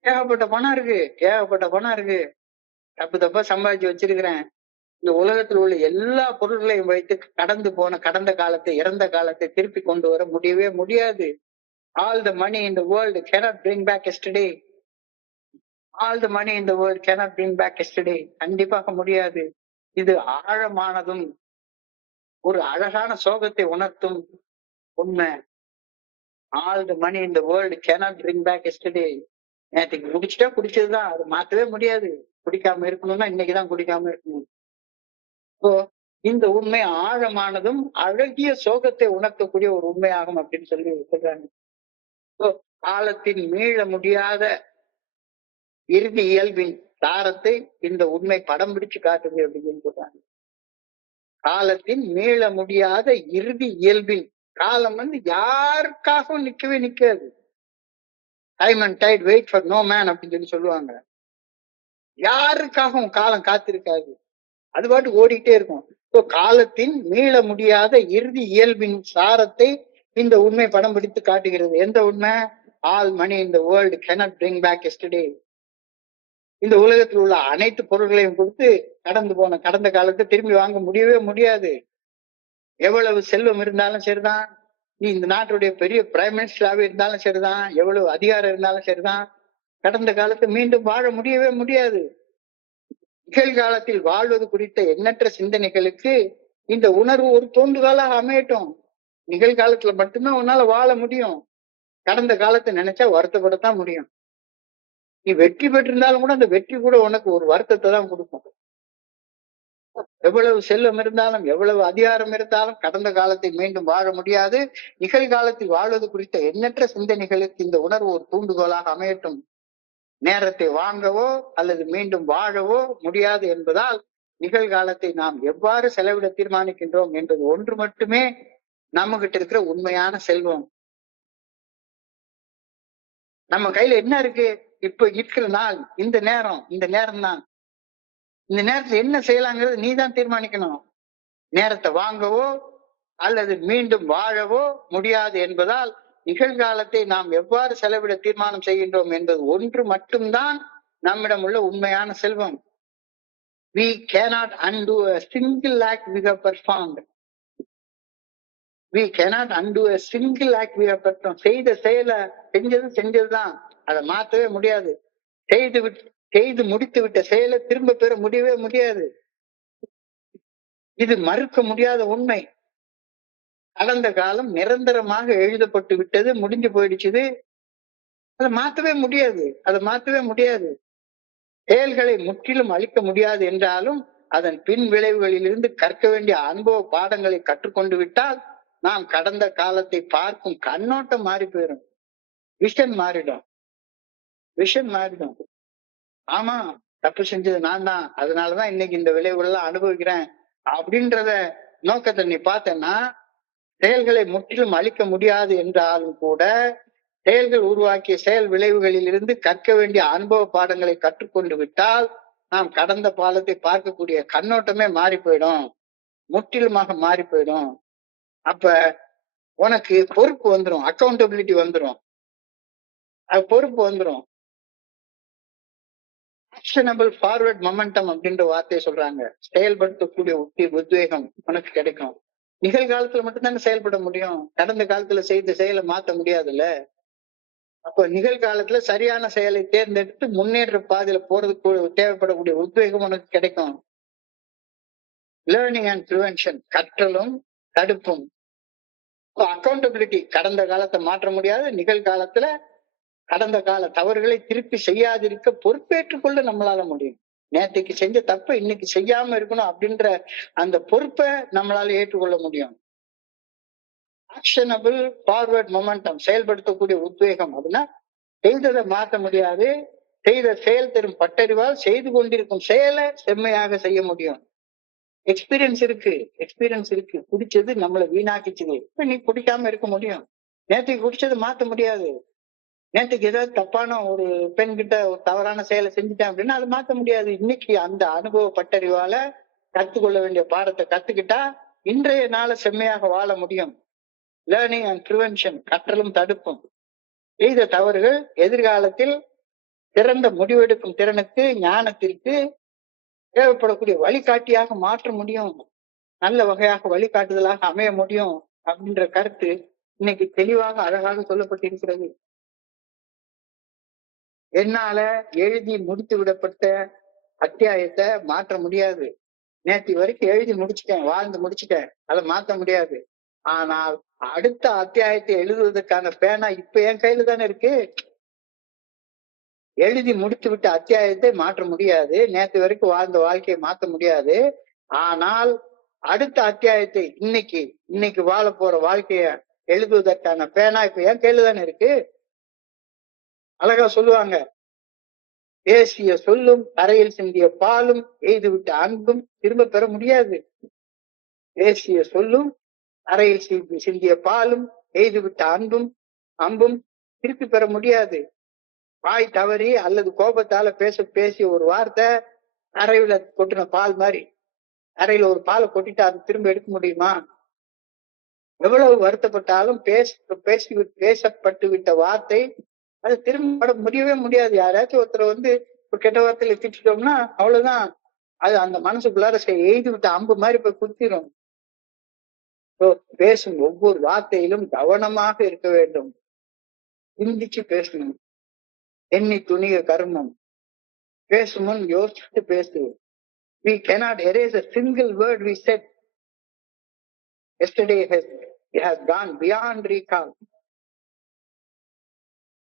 ஏகப்பட்ட பணம் இருக்கு. தப்பா சம்பாதிச்சு வச்சிருக்கிறேன். இந்த உலகத்தில் உள்ள எல்லா பொருள்களையும் வைத்து கடந்து போன கடந்த காலத்தை, இறந்த காலத்தை திருப்பி கொண்டு வர முடியவே முடியாது. All the money in the world cannot bring back yesterday. கண்டிப்பாக முடியாது. இது ஆழமானதும் ஒரு அழகான சோகத்தை உணர்த்தும் உண்மை. All the money in the world cannot bring back yesterday. நேற்றுக்கு குடிச்சுட்டா குடிச்சதுதான், அது மாற்றவே முடியாது. குடிக்காம இருக்கணும்னா இன்னைக்குதான் குடிக்காம இருக்கணும். இப்போ இந்த உண்மை ஆழமானதும் அழகிய சோகத்தை உணர்த்தக்கூடிய ஒரு உண்மையாகும் அப்படின்னு சொல்லி சொல்றாங்க. காலத்தின் மீள முடியாத இறுதி இயல்பின் தாரத்தை இந்த உண்மை படம் பிடிச்சு காட்டுது அப்படின்னு சொல்றாங்க. காலத்தின் மீள முடியாத இறுதி இயல்பின் காலம் யாருக்காகவும் நிக்கவே நிக்காது. Time and tide wait for no man அப்படின்னு சொல்லி சொல்லுவாங்க. யாருக்காகவும் காலம் காத்திருக்காது, அது பாட்டு ஓடிக்கிட்டே இருக்கும். காலத்தின் மீள முடியாத இறுதி இயல்பின் சாரத்தை இந்த உண்மை படம் பிடித்து காட்டுகிறது. எந்த உண்மை? All money in the world cannot bring back yesterday. இந்த உலகத்தில் உள்ள அனைத்து பொருள்களையும் கொடுத்து கடந்து போன கடந்த காலத்தை திரும்பி வாங்க முடியவே முடியாது. எவ்வளவு செல்வம் இருந்தாலும் சரிதான், நீ இந்த நாட்டுடைய பெரிய பிரைம் மினிஸ்டராகவே இருந்தாலும் சரிதான், எவ்வளவு அதிகாரம் இருந்தாலும் சரிதான், கடந்த காலத்தை மீண்டும் வாழ முடியவே முடியாது. நிகழ்காலத்தில் வாழ்வது குறித்த எண்ணற்ற சிந்தனைகளுக்கு இந்த உணர்வு ஒரு தூண்டுகோலாக அமையட்டும். நிகழ்காலத்துல மட்டும்தான் உன்னால வாழ முடியும். கடந்த காலத்தை நினைச்சா வருத்தப்படத்தான் முடியும். நீ வெற்றி பெற்றிருந்தாலும் கூட அந்த வெற்றி கூட உனக்கு ஒரு வருத்தத்தை தான் கொடுக்கும். எவ்வளவு செல்வம் இருந்தாலும் எவ்வளவு அதிகாரம் இருந்தாலும் கடந்த காலத்தை மீண்டும் வாழ முடியாது. நிகழ்காலத்தில் வாழ்வது குறித்த எண்ணற்ற சிந்தனைகளுக்கு இந்த உணர்வு ஒரு தூண்டுகோலாக அமையட்டும். நேரத்தை வாங்கவோ அல்லது மீண்டும் வாழவோ முடியாது என்பதால் நிகழ்காலத்தை நாம் எவ்வாறு செலவிட தீர்மானிக்கின்றோம் என்பது ஒன்று மட்டுமே நம்ம கிட்ட இருக்கிற உண்மையான செல்வம். நம்ம கையில என்ன இருக்கு? இப்ப இருக்கிற நாள், இந்த நேரம் தான். இந்த நேரத்துல என்ன செய்யலாங்கிறது நீ தான் தீர்மானிக்கணும். நேரத்தை வாங்கவோ அல்லது மீண்டும் வாழவோ முடியாது என்பதால் நிகழ்காலத்தை நாம் எவ்வாறு செலவிட தீர்மானம் செய்கின்றோம் என்பது ஒன்று மட்டும்தான் நம்மிடம் உள்ள உண்மையான செல்வம். We cannot undo a single act we have performed. We cannot undo a single act we have performed. செய்த செயலை செஞ்சதுதான், அதை மாற்றவே முடியாது. செய்து முடித்து விட்ட செயலை திரும்ப பெற முடியவே முடியாது. இது மறுக்க முடியாத உண்மை. கடந்த காலம் நிரந்தரமாக எழுதப்பட்டு விட்டது, முடிஞ்சு போயிடுச்சுது. அதை மாற்றவே முடியாது. செயல்களை முற்றிலும் அழிக்க முடியாது என்றாலும் அதன் பின் விளைவுகளிலிருந்து கற்க வேண்டிய அனுபவ பாடங்களை கற்றுக்கொண்டு விட்டால் நாம் கடந்த காலத்தை பார்க்கும் கண்ணோட்டம் மாறி போயிடும். விஷன் மாறிடும். ஆமா, தப்பு செஞ்சது நான் தான், அதனாலதான் இன்னைக்கு இந்த விளைவுகள் எல்லாம் அனுபவிக்கிறேன் அப்படின்றத நோக்கத்தை நீ பார்த்தேன்னா, செயல்களை முற்றிலும் அழிக்க முடியாது என்றாலும் கூட செயல்கள் உருவாக்கிய செயல் விளைவுகளில் இருந்து கற்க வேண்டிய அனுபவ பாடங்களை கற்றுக்கொண்டு விட்டால் நாம் கடந்த காலத்தை பார்க்கக்கூடிய கண்ணோட்டமே மாறி போயிடும், முற்றிலுமாக மாறி போயிடும். அப்ப உனக்கு பொறுப்பு வந்துடும், அக்கௌண்டபிலிட்டி வந்துடும். பொறுப்பு வந்துடும். ஆக்ஷனபிள் ஃபார்வர்ட் மொமெண்டம் அப்படின்ற வார்த்தையை சொல்றாங்க. செயல்படுத்தக்கூடிய உத்வேகம் உனக்கு கிடைக்கும். நிகழ்காலத்துல மட்டும்தானே செயல்பட முடியும். கடந்த காலத்துல செய்த செயலை மாத்த முடியாதுல்ல. அப்ப நிகழ்காலத்துல சரியான செயலை தேர்ந்தெடுத்து முன்னேற்ற பாதையில போறதுக்கு தேவைப்படக்கூடிய உத்வேகம் உனக்கு கிடைக்கும். லேர்னிங் அண்ட் ப்ரிவென்ஷன், கற்றலும் தடுப்பும். அக்கௌண்டபிலிட்டி, கடந்த காலத்தை மாற்ற முடியாது, நிகழ்காலத்துல கடந்த கால தவறுகளை திருப்பி செய்யாதிருக்க பொறுப்பேற்றுக் கொள்ள நம்மளால முடியும். நேற்றுக்கு செஞ்ச தப்ப இன்னைக்கு செய்யாம இருக்கணும் அப்படின்ற அந்த பொறுப்பை நம்மளால ஏற்றுக்கொள்ள முடியும். ஆக்ஷனபிள் ஃபார்வர்ட் மொமெண்டம், செயல்படுத்தக்கூடிய உத்வேகம் அப்படின்னா செய்ததை மாற்ற முடியாது, செய்த செயல் தரும் பட்டறிவால் செய்து கொண்டிருக்கும் செயலை செம்மையாக செய்ய முடியும். எக்ஸ்பீரியன்ஸ் இருக்கு. குடிச்சது நம்மளை வீணாக்கிச்சது, இப்ப நீ குடிக்காம இருக்க முடியும். நேற்றுக்கு குடிச்சதை மாத்த முடியாது. நேற்றுக்கு ஏதாவது தப்பான ஒரு பெண் கிட்ட ஒரு தவறான செயலை செஞ்சுட்டேன் அப்படின்னா அதை மாத்த முடியாது. இன்னைக்கு அந்த அனுபவ பட்டறிவால கத்துக்கொள்ள வேண்டிய பாடத்தை கத்துக்கிட்டா இன்றைய நாளை செம்மையாக வாழ முடியும். லேர்னிங் அண்ட் ப்ரிவென்ஷன், கற்றலும் தடுப்பும். செய்த தவறுகள் எதிர்காலத்தில் சிறந்த முடிவெடுக்கும் திறனுக்கு, ஞானத்திற்கு தேவைப்படக்கூடிய வழிகாட்டியாக மாற்ற முடியும், நல்ல வகையாக வழிகாட்டுதலாக அமைய முடியும் அப்படின்ற கருத்து இன்னைக்கு தெளிவாக அழகாக சொல்லப்பட்டிருக்கிறது. என்னால எழுதி முடித்து விடப்பட்ட அத்தியாயத்தை மாற்ற முடியாது. நேற்று வரைக்கும் எழுதி முடிச்சுட்டேன், வாழ்ந்து முடிச்சுட்டேன், அதை மாற்ற முடியாது. ஆனால் அடுத்த அத்தியாயத்தை எழுதுவதற்கான பேனா இப்ப என் கையில தானே இருக்கு. எழுதி முடித்து விட்ட அத்தியாயத்தை மாற்ற முடியாது, நேற்று வரைக்கும் வாழ்ந்த வாழ்க்கையை மாற்ற முடியாது. ஆனால் அடுத்த அத்தியாயத்தை இன்னைக்கு வாழ போற வாழ்க்கைய எழுதுவதற்கான பேனா இப்ப என் கையில தானே இருக்கு. அழகா சொல்லுவாங்க, பேசிய சொல்லும் தரையில் சிந்திய பாலும் எய்து விட்ட அன்பும் திரும்ப பெற முடியாது. பேசிய சொல்லும் தரையில் சிந்திய பாலும் எய்து விட்ட அம்பும் திருப்பி பெற முடியாது. வாய் தவறி அல்லது கோபத்தால பேசிய ஒரு வார்த்தை தரையில கொட்டின பால் மாதிரி, தரையில ஒரு பாலை கொட்டிட்டு அது திரும்ப எடுக்க முடியுமா? எவ்வளவு வருத்தப்பட்டாலும் பேசப்பட்டு விட்ட வார்த்தை அது திரும்ப முடியவே முடியாது. யாராச்சும் ஒருத்தர் ஒரு கெட்ட வார்த்தையில திட்டோம்னா அவ்வளவுதான், அது அந்த மனசுக்குள்ளார எய்து விட்ட அம்பு மாதிரி போய் குத்திரும். So, பேசும் ஒவ்வொரு வார்த்தையிலும் கவனமாக இருக்க வேண்டும். சிந்திச்சு பேசணும். எண்ணி துணிக கர்மம். பேசும் முன் யோசிச்சுட்டு பேசு. We cannot erase a single word we said. Yesterday has gone beyond recall.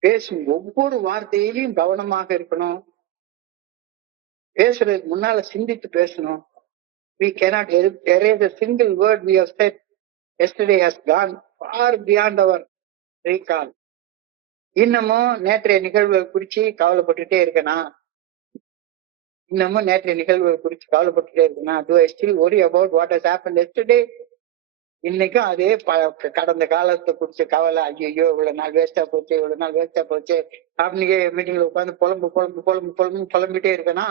பேசும் ஒவ்வொரு வார்த்தையிலையும் கவனமாக இருக்கணும். பேசுறதுக்கு முன்னால சிந்தித்து பேசணும். We cannot erase a single word we have said. Yesterday has gone far beyond our recall. இன்னமும் நேற்றைய நிகழ்வுகளை குறிச்சு கவலைப்பட்டுட்டே இருக்கனா? இன்னமும் நேற்றைய நிகழ்வுகளை குறிச்சு கவலைப்பட்டுட்டே இருக்கனா? Do I still worry about what has happened yesterday? இன்னைக்கும் அதே கடந்த காலத்தை குறிச்ச கவலை, ஐயோ இவ்வளவு நாள் வேஸ்டா போச்சு, இவ்வளவு நாள் வேஸ்டா போச்சு அப்படின்னு மீட்டிங்ல உட்காந்து புலம்பிட்டே இருக்கனா?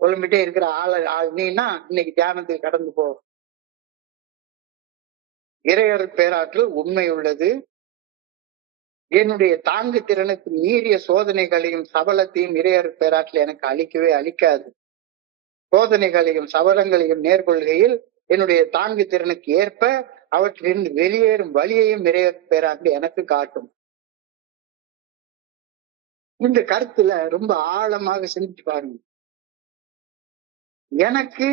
புலம்பிட்டே இருக்கிற ஆள் நீனா இன்னைக்கு தியானத்துக்கு கடந்து போ. இறையர் பேராற்றல் உண்மை உள்ளது. என்னுடைய தாங்கு திறனுக்கு மீறிய சோதனைகளையும் சபலத்தையும் இறையர் பேராற்றல் எனக்கு அளிக்கவே அளிக்காது. சோதனைகளையும் சபலங்களையும் நேர்கொள்கையில் என்னுடைய தாங்கு திறனுக்கு ஏற்ப அவற்றிலிருந்து வெளியேறும் வழியையும் இறையர் பேராற்றல் எனக்கு காட்டும். இந்த கருத்துல ரொம்ப ஆழமாக சிந்திச்சு பாருங்க. எனக்கு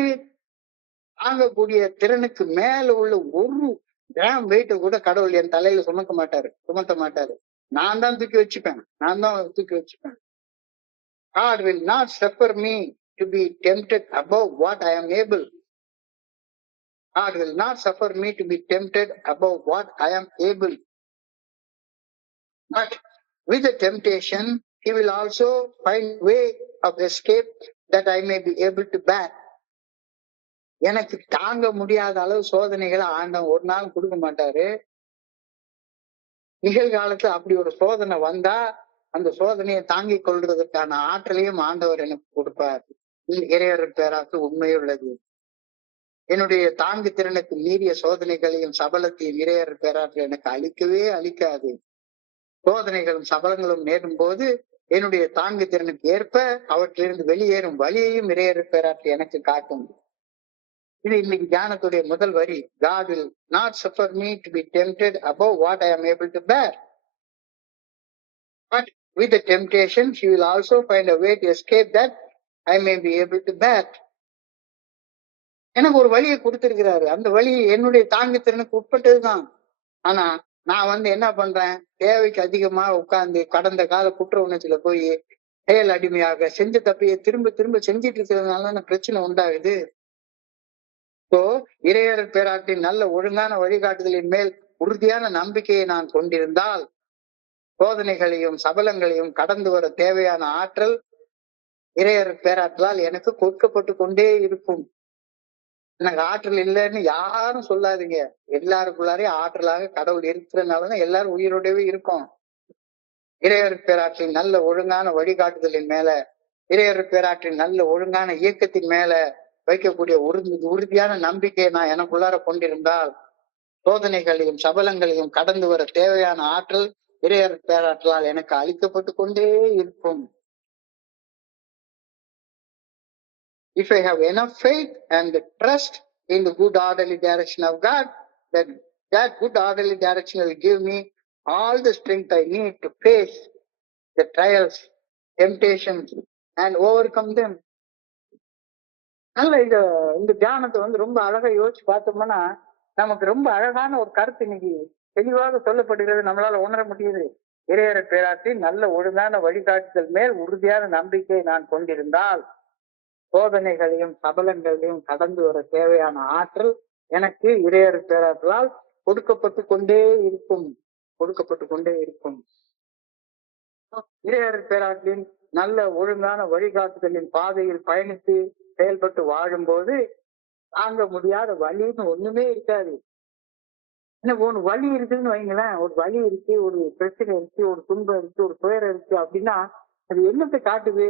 தாங்கக்கூடிய திறனுக்கு மேல உள்ள ஒரு கிராம் வெயிட்ட கூட கடவுள் என் தலையில சுமத்த மாட்டாரு. நான் தான் தூக்கி வச்சுப்பேன். God will not suffer me to be tempted above what I am able. God will not suffer me to be tempted above what I am able. But with the temptation, he will also find way of escape that I may be able to bear. எனக்கு தாங்க முடியாத அளவு சோதனைகளை ஆண்டவன் ஒரு நாள் கொடுக்க மாட்டாரு. நிகழ்காலத்துல அப்படி ஒரு சோதனை வந்தா அந்த சோதனையை தாங்கிக் கொள்றதுக்கான ஆற்றலையும் ஆண்டவர் எனக்கு கொடுப்பார். இறையர் பேராற்றல் உண்மையுள்ளது. என்னுடைய தாங்கு திறனுக்கு மீறிய சோதனைகளையும் சபலத்தையும் இறையர் பேராற்றல் எனக்கு அளிக்கவே அளிக்காது. சோதனைகளும் சபலங்களும் நேரும் போது என்னுடைய தாங்கு திறனுக்கு ஏற்ப அவற்றிலிருந்து வெளியேறும் வழியையும் இறையர் பேராற்றல் எனக்கு காட்டும். இது இன்னைக்கு தியானத்துடைய முதல் வரி. God will not suffer me to be tempted above what I am able to bear. But with the temptation, he will also find a way to escape that I may be able to bear. எனக்கு ஒரு வழியை கொடுத்திருக்கிறாரு. அந்த வழி என்னுடைய தாங்கு திறனுக்கு உட்பட்டதுதான். ஆனா நான் என்ன பண்றேன், தேவைக்கு அதிகமா உட்கார்ந்து கடந்த கால குற்ற உணர்ச்சியில போய் செயல் அடிமையாக செஞ்ச தப்பையே திரும்ப திரும்ப செஞ்சிட்டு இருக்கிறதுனால பிரச்சனை உண்டாகுது. இறையர் பேராற்றின் நல்ல ஒழுங்கான வழிகாட்டுதலின் மேல் உறுதியான நம்பிக்கையை நான் கொண்டிருந்தால் சோதனைகளையும் சபலங்களையும் கடந்து வர தேவையான ஆற்றல் இறையர் பேராற்றலால் எனக்கு கொடுக்கப்பட்டு கொண்டே இருக்கும். எனக்கு ஆற்றல் இல்லைன்னு யாரும் சொல்லாதீங்க. எல்லாருக்குள்ளாரே ஆற்றலாக கடவுள் இருக்கிறதுனாலதான் எல்லாரும் உயிரோடவே இருக்கும். இறையர் பேராற்றின் நல்ல ஒழுங்கான வழிகாட்டுதலின் மேல, இறையர் பேராற்றின் நல்ல ஒழுங்கான இயக்கத்தின் மேல வைக்கக்கூடிய உறுதியான நம்பிக்கையை நான் எனக்குள்ளார கொண்டிருந்தால் சோதனைகளையும் சபலங்களையும் கடந்து வர தேவையான ஆற்றல் இறையர் பேராற்றலால் எனக்கு அளிக்கப்பட்டு கொண்டே இருக்கும். If I have enough faith and trust in the good orderly direction of God, that good orderly direction will give me all the strength I need to face the trials, temptations and overcome them. அதனால இந்த தியானத்தை ரொம்ப அழகா யோசிச்சு பார்த்தோம்னா நமக்கு ரொம்ப அழகான ஒரு கருத்து இன்னைக்கு தெளிவாக சொல்லப்படுகிறது, நம்மளால உணர முடியுது. இறையர் பேராற்றின் நல்ல ஒழுங்கான வழிகாட்டுதல் மேல் உறுதியான நம்பிக்கையை நான் கொண்டிருந்தால் சோதனைகளையும் சபலங்களையும் கடந்து வர தேவையான ஆற்றல் எனக்கு இறையர் பேராற்றலால் கொடுக்கப்பட்டு கொண்டே இருக்கும். இறையர் பேராற்றின் நல்ல ஒழுங்கான வழிகாட்டுதலின் பாதையில் பயணித்து செயல்பட்டு வாழும்போது தாங்க முடியாத வலின்னு ஒண்ணுமே இருக்காது. எனக்கு ஒண்ணு வலி இருக்குதுன்னு வைங்களேன், ஒரு வலி இருக்கு, ஒரு பிரச்சனை இருக்கு, ஒரு துன்பம் இருக்கு, ஒரு துயரம் இருக்கு அப்படின்னா அது என்னத்தை காட்டுது?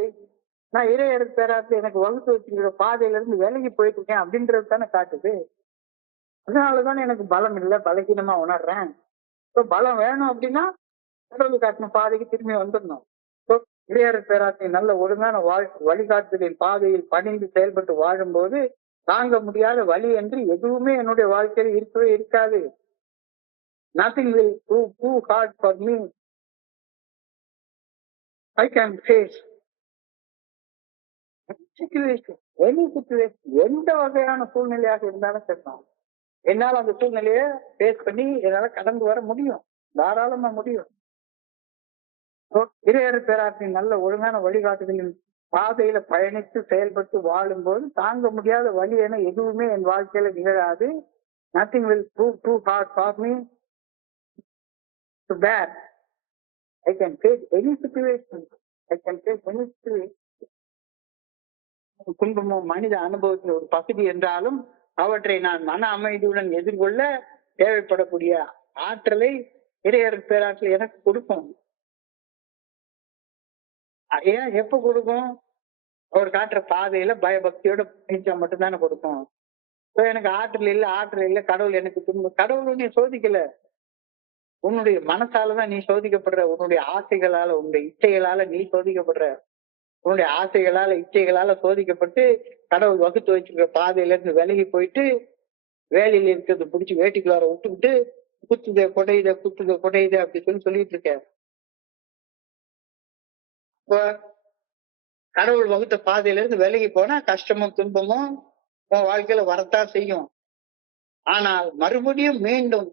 நான் இறையர் பேராற்றல் எனக்கு வகுத்து வச்சிருக்கிற பாதையில இருந்து விலகி போயிட்டு இருக்கேன் அப்படின்றது தானே காட்டுது. அதனாலதானே எனக்கு பலம் இல்லை, பலகீனமா உணர்றேன். இப்போ பலம் வேணும் அப்படின்னா கடவுள் காட்டின பாதைக்கு திரும்பி வந்துடணும். இறையர் பேராற்றின் நல்ல ஒழுங்கான வழிகாட்டுதலின் பாதையில் பணிந்து செயல்பட்டு வாழும்போது தாங்க முடியாத வலி என்று எதுவுமே என்னுடைய வாழ்க்கையில் இருக்கவே இருக்காது. Nothing will prove too hard for me. I can face situation, any situation, எந்த வகையான சூழ்நிலையாக இருந்தாலும் சரி, என்னால அந்த சூழ்நிலையை ஃபேஸ் பண்ணி என்னால கடந்து வர முடியும், தாராளமா முடியும். இறையர் பேராற்றின் நல்ல ஒழுங்கான வழிகாட்டுதலின் பாதையில பயணித்து செயல்பட்டு வாழும்போது தாங்க முடியாத வழி என எதுவுமே என் வாழ்க்கையில நிகழாது. Nothing will prove too hard for me to bear. I can face any situation. I can face any situation. துன்பமும் மனித அனுபவத்தில் ஒரு பகுதி என்றாலும் அவற்றை நான் மன அமைதியுடன் எதிர்கொள்ள தேவைப்படக்கூடிய ஆற்றலை இறையர் பேராற்றல் எனக்கு கொடுக்கும். ஏன் எப்ப கொடுக்கும்? அவர் காட்டுற பாதையில பயபக்தியோட பயணிச்சா மட்டும்தானே கொடுக்கும். எனக்கு ஆற்றல் இல்ல கடவுள் எனக்கு கடவுள் நீ சோதிக்கல, உன்னுடைய மனசாலதான் நீ சோதிக்கப்படுற, உன்னுடைய ஆசைகளால உன்னுடைய இச்சைகளால நீ சோதிக்கப்படுற, உன்னுடைய ஆசைகளால இச்சைகளால சோதிக்கப்பட்டு கடவுள் வகுத்து வச்சிருக்கிற பாதையில இருந்து விலகி போயிட்டு வேலையில இருக்கிறது பிடிச்சி வேட்டிக்குள்ளார விட்டுக்கிட்டு குத்துத கொடையுத அப்படி சொல்லிட்டு இருக்க. இப்போ கடவுள் வகுத்த பாதையில இருந்து விலகி போனா கஷ்டமும் துன்பமும் உன் வாழ்க்கையில வரத்தான் செய்யும். ஆனால் மறுபடியும் மீண்டும்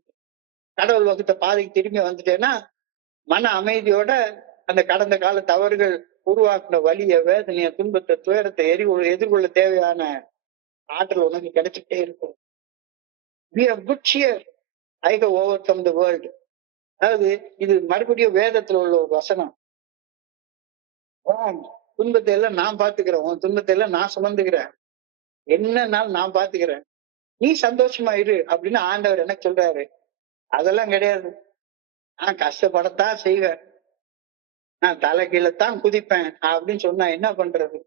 கடவுள் வகுத்த பாதைக்கு திரும்பி வந்துட்டேன்னா மன அமைதியோட அந்த கடந்த கால தவறுகள் உருவாக்குன வலிய வேதனைய துன்பத்தை துயரத்தை எதிர்கொள்ள தேவையான ஆற்றல் உனக்கு கிடைச்சிட்டே இருக்கும். Be of good cheer. I have overcome the world. அதாவது இது மறுபடியும் வேதத்துல உள்ள ஒரு வசனம். துன்பத்தை எல்லாம் நான் பாத்துக்கிறேன், உன் துன்பத்தை எல்லாம் நான் சுமந்துக்கிறேன், என்னன்னாலும் நான் பாத்துக்கிறேன், நீ சந்தோஷமா இரு அப்படின்னு ஆண்டவர் எனக்கு சொல்றாரு. அதெல்லாம் கிடையாது. நான் கஷ்டப்படத்தான் செய்வேன், நான் தலை கீழத்தான் குதிப்பேன் அப்படின்னு சொன்னா என்ன பண்றது?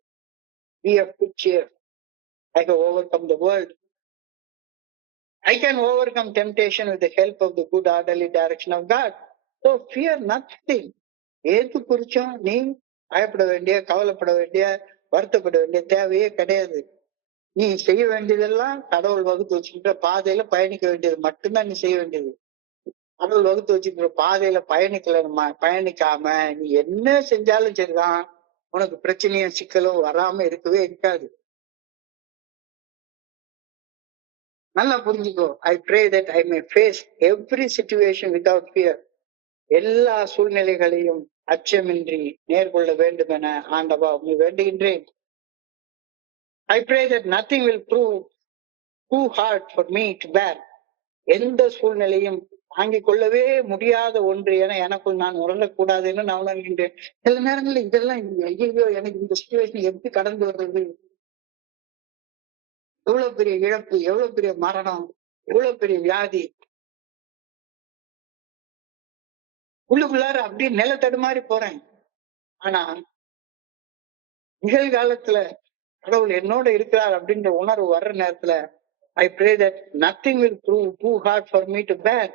Be of good cheer. I have overcome the world. I can overcome temptation with the help of the good orderly direction of God. So fear nothing. ஏது குறிச்சும் நீ பயப்பட வேண்டிய, கவலைப்பட வேண்டிய, வருத்தப்பட வேண்டிய தேவையே கிடையாது. நீ செய்ய வேண்டியதெல்லாம் கடவுள் வகுத்து வச்சுக்கிற பாதையில பயணிக்க வேண்டியது மட்டும்தான் நீ செய்ய வேண்டியது. கடவுள் வகுத்து வச்சுக்கிற பாதையில பயணிக்காம நீ என்ன செஞ்சாலும் சரிதான், உனக்கு பிரச்சனையும் சிக்கலும் வராம இருக்கவே இருக்காது. நல்லா புரிஞ்சுக்கோ. I pray that I may face every situation without fear. எல்லா சூழ்நிலைகளையும் அச்சமின்றி நேர்கொள்ள வேண்டும் என ஆண்டவா உம்மை வேண்டுகின்றேன். I pray that nothing will prove too hard for me to bear. எந்த சூழ்நிலையும் தாங்கிக் கொள்ளவே முடியாத ஒன்று என எனக்குள் நான் உணரக்கூடாதுன்னு நான் உணர்கின்றேன். சில நேரங்கள்ல இதெல்லாம் ஐயோ எனக்கு இந்த சிச்சுவேஷன் எப்படி கடந்து வர்றது, எவ்வளவு பெரிய இழப்பு, எவ்வளவு பெரிய மரணம், எவ்வளவு பெரிய வியாதி, உள்ளுக்குள்ளார அப்படியே நில தடுமாறி போறேன். ஆனா நிகழ்காலத்துல கடவுள் என்னோட இருக்கிறார் அப்படின்ற உணர்வு வர்ற நேரத்துல I pray that nothing will prove too hard for me to bear.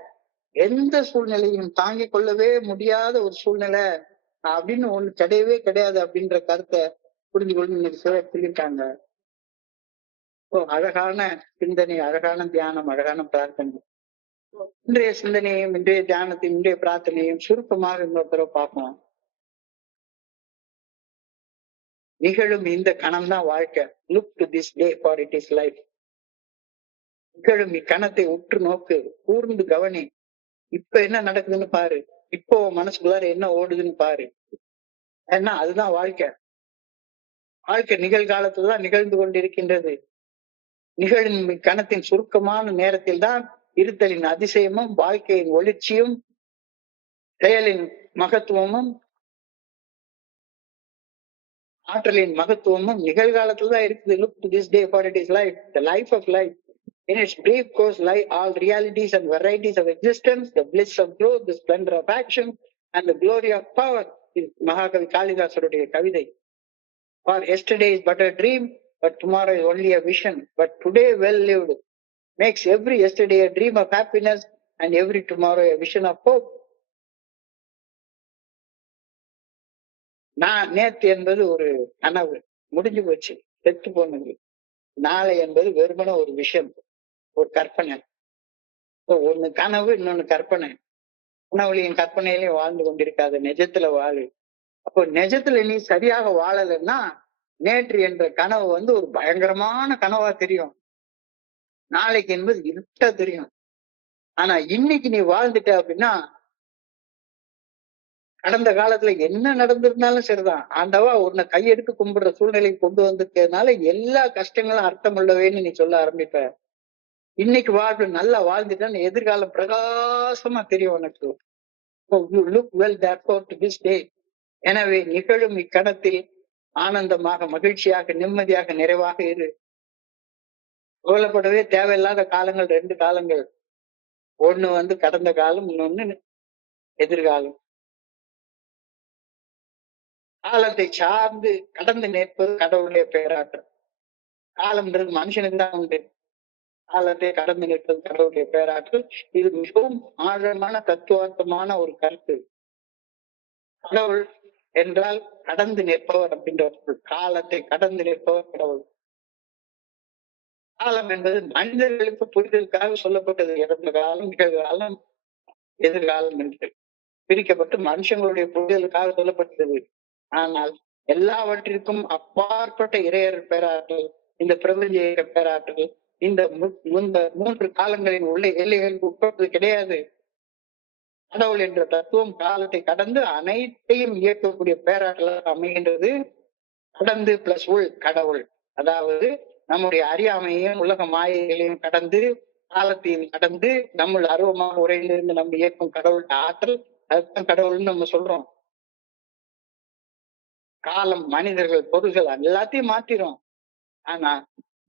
எந்த சூழ்நிலையும் தாங்கிக் கொள்ளவே முடியாத ஒரு சூழ்நிலை அப்படின்னு ஒண்ணு கிடையவே கிடையாது அப்படின்ற கருத்தை புரிஞ்சு கொண்டு இன்னைக்கு சொல்லியிருக்காங்க. அழகான சிந்தனை, அழகான தியானம், அழகான பிரார்த்தனை. இன்றைய சிந்தனையும் இன்றைய தியானத்தையும் இன்றைய பிரார்த்தனையும் சுருக்கமாக இன்னொரு தடவை பார்ப்போம். நிகழும் இந்த கணம் தான் வாழ்க்கை. Look to this day for it is life. நிகழும் இக்கணத்தை உற்று நோக்கு, கூர்ந்து கவனி. இப்ப என்ன நடக்குதுன்னு பாரு, இப்போ மனசுக்குள்ளார என்ன ஓடுதுன்னு பாரு. ஏன்னா அதுதான் வாழ்க்கை. வாழ்க்கை நிகழ்காலத்துலதான் நிகழ்ந்து கொண்டிருக்கின்றது. நிகழும் இக்கணத்தின் சுருக்கமான நேரத்தில் தான் இருத்தலின் அதிசயமும் வாழ்க்கையின் ஒளிர்ச்சியும் செயலின் மகத்துவமும் ஆற்றலின் மகத்துவமும் நிகழ்காலத்துலதான் இருக்குது. Look to this day for it is life, the life of life. In its brief course lie all realities and varieties of existence, the bliss of growth, the splendor of action, and the glory of power. இது மகாகவி காளிதாசருடைய கவிதை. For yesterday is but a dream, but tomorrow is only a vision. But today well lived makes every yesterday a dream of happiness and every tomorrow a vision of hope. நான் நேத்து என்பது ஒரு கனவு, முடிஞ்சு போச்சு, செத்து போனது. நாளை என்பது வெறுமனே ஒரு விஷயம், ஒரு கற்பனை. ஒண்ணு கனவு, இன்னொன்னு கற்பனை. கனவுலையும் கற்பனையிலையும் வாழ்ந்து கொண்டிருக்காத, நிஜத்துல வாழு. அப்போ நிஜத்துல நீ சரியாக வாழலைன்னா நேற்று என்ற கனவு ஒரு பயங்கரமான கனவா தெரியும். நாளைக்கு என்பது இருட்டா தெரியும். ஆனா இன்னைக்கு நீ வாழ்ந்துட்ட அப்படின்னா கடந்த காலத்துல என்ன நடந்திருந்தாலும் சரிதான், ஆண்டவா உன்னை கையெடுத்து கும்பிடுற சூழ்நிலைக்கு கொண்டு வந்திருக்கிறதுனால எல்லா கஷ்டங்களும் அர்த்தம் உள்ளவேன்னு நீ சொல்ல ஆரம்பிப்ப. இன்னைக்கு வாழ்வு நல்லா வாழ்ந்துட்டான்னு எதிர்காலம் பிரகாசமா தெரியும் உனக்கு. You look well therefore to this day. எனவே நிகழும் இக்கணத்தில் ஆனந்தமாக, மகிழ்ச்சியாக, நிம்மதியாக, நிறைவாக இரு. கவலைப்படவே தேவையில்லாத காலங்கள் 2 காலங்கள். ஒண்ணு கடந்த காலம், இன்னொன்னு எதிர்காலம். காலத்தை சார்ந்து கடந்து நிற்பது கடவுளுடைய பேராற்றல். காலம்ன்றது மனுஷனுக்கு தான் உண்டு. காலத்தை கடந்து நிற்பது கடவுளுடைய பேராற்றல். இது மிகவும் ஆழமான தத்துவார்த்தமான ஒரு கருத்து. கடவுள் என்றால் கடந்து நிற்பவர் அப்படின்ற காலத்தை கடந்து நிற்பவர் கடவுள். காலம் என்பது மனிதர்களுக்கு புரிதலுக்காக சொல்லப்பட்டது. இறந்த காலம், நிகழ்காலம், எதிர்காலம் என்று பிரிக்கப்பட்டு மனுஷங்களுடைய புரிதலுக்காக சொல்லப்பட்டது. ஆனால் எல்லாவற்றிற்கும் அப்பாற்பட்ட இறையர் பேராற்றல், இந்த பிரபஞ்ச இயக்க பேராற்றல் இந்த 3 காலங்களின் உள்ள எல்லைகளுக்கு உட்பட்டது கிடையாது. கடவுள் என்ற தத்துவம் காலத்தை கடந்து அனைத்தையும் இயக்கக்கூடிய பேராற்றலாக அமைகின்றது. கடந்து பிளஸ் உள் கடவுள், அதாவது நம்முடைய அறியாமையையும் உலக மாயைகளையும் கடந்து, காலத்தையும் கடந்து நம்முள் அருவமாக உறைந்திருந்து நம்ம இயக்கும் கடவுள் ஆற்றல். அதுதான் கடவுள்னு நம்ம சொல்றோம். காலம், மனிதர்கள், பொருள்கள் எல்லாத்தையும் மாத்திரும். ஆனா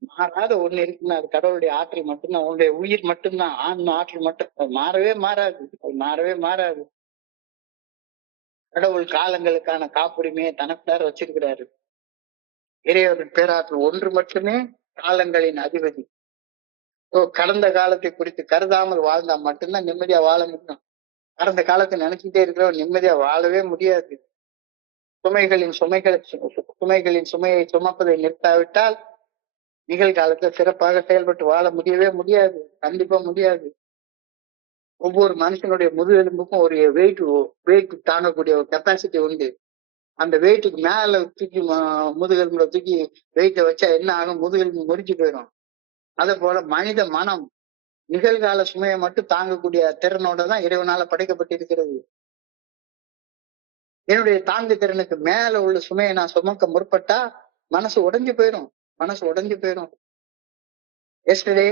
மாறாத ஒண்ணு இருக்குன்னா அது கடவுளுடைய ஆற்றல் மட்டும்தான். உன்னுடைய உயிர் மட்டும்தான், ஆன்ம ஆற்றல் மட்டும் மாறவே மாறாது. அது மாறவே மாறாது. கடவுள் காலங்களுக்கான காப்புரிமையை தனக்குள்ளார வச்சிருக்கிறாரு. இறைவரின் பேராற்றல் ஒன்று மட்டுமே காலங்களின் அதிபதி. கடந்த காலத்தை குறித்து கருதாமல் வாழ்ந்தா மட்டும்தான் நிம்மதியா வாழ முடியும். கடந்த காலத்தை நினைச்சுட்டே இருக்கிறவன் நிம்மதியா வாழவே முடியாது. சுமைகளின் சுமையை சுமப்பதை நிறுத்தாவிட்டால் நிகழ்காலத்துல சிறப்பாக செயல்பட்டு வாழ முடியவே முடியாது. கண்டிப்பா முடியாது. ஒவ்வொரு மனுஷனுடைய முதுகெலும்புக்கும் ஒரு வெயிட் தாங்கக்கூடிய ஒரு கெப்பாசிட்டி உண்டு. அந்த வெயிட்டுக்கு மேல தூக்கி முதுகெலும்புல தூக்கி வெயிட்டை வச்சா என்ன ஆகும்? முதுகெலும்பு முறிஞ்சு போயிடும். அதே போல மனித மனம் நிகழ்கால சுமையை மட்டும் தாங்கக்கூடிய திறனோட தான் இறைவனால படைக்கப்பட்டிருக்கிறது. என்னுடைய தாங்கு திறனுக்கு மேல உள்ள சுமையை நான் சுமக்க முற்பட்டா மனசு உடைஞ்சு போயிடும். எஸ்டர்டே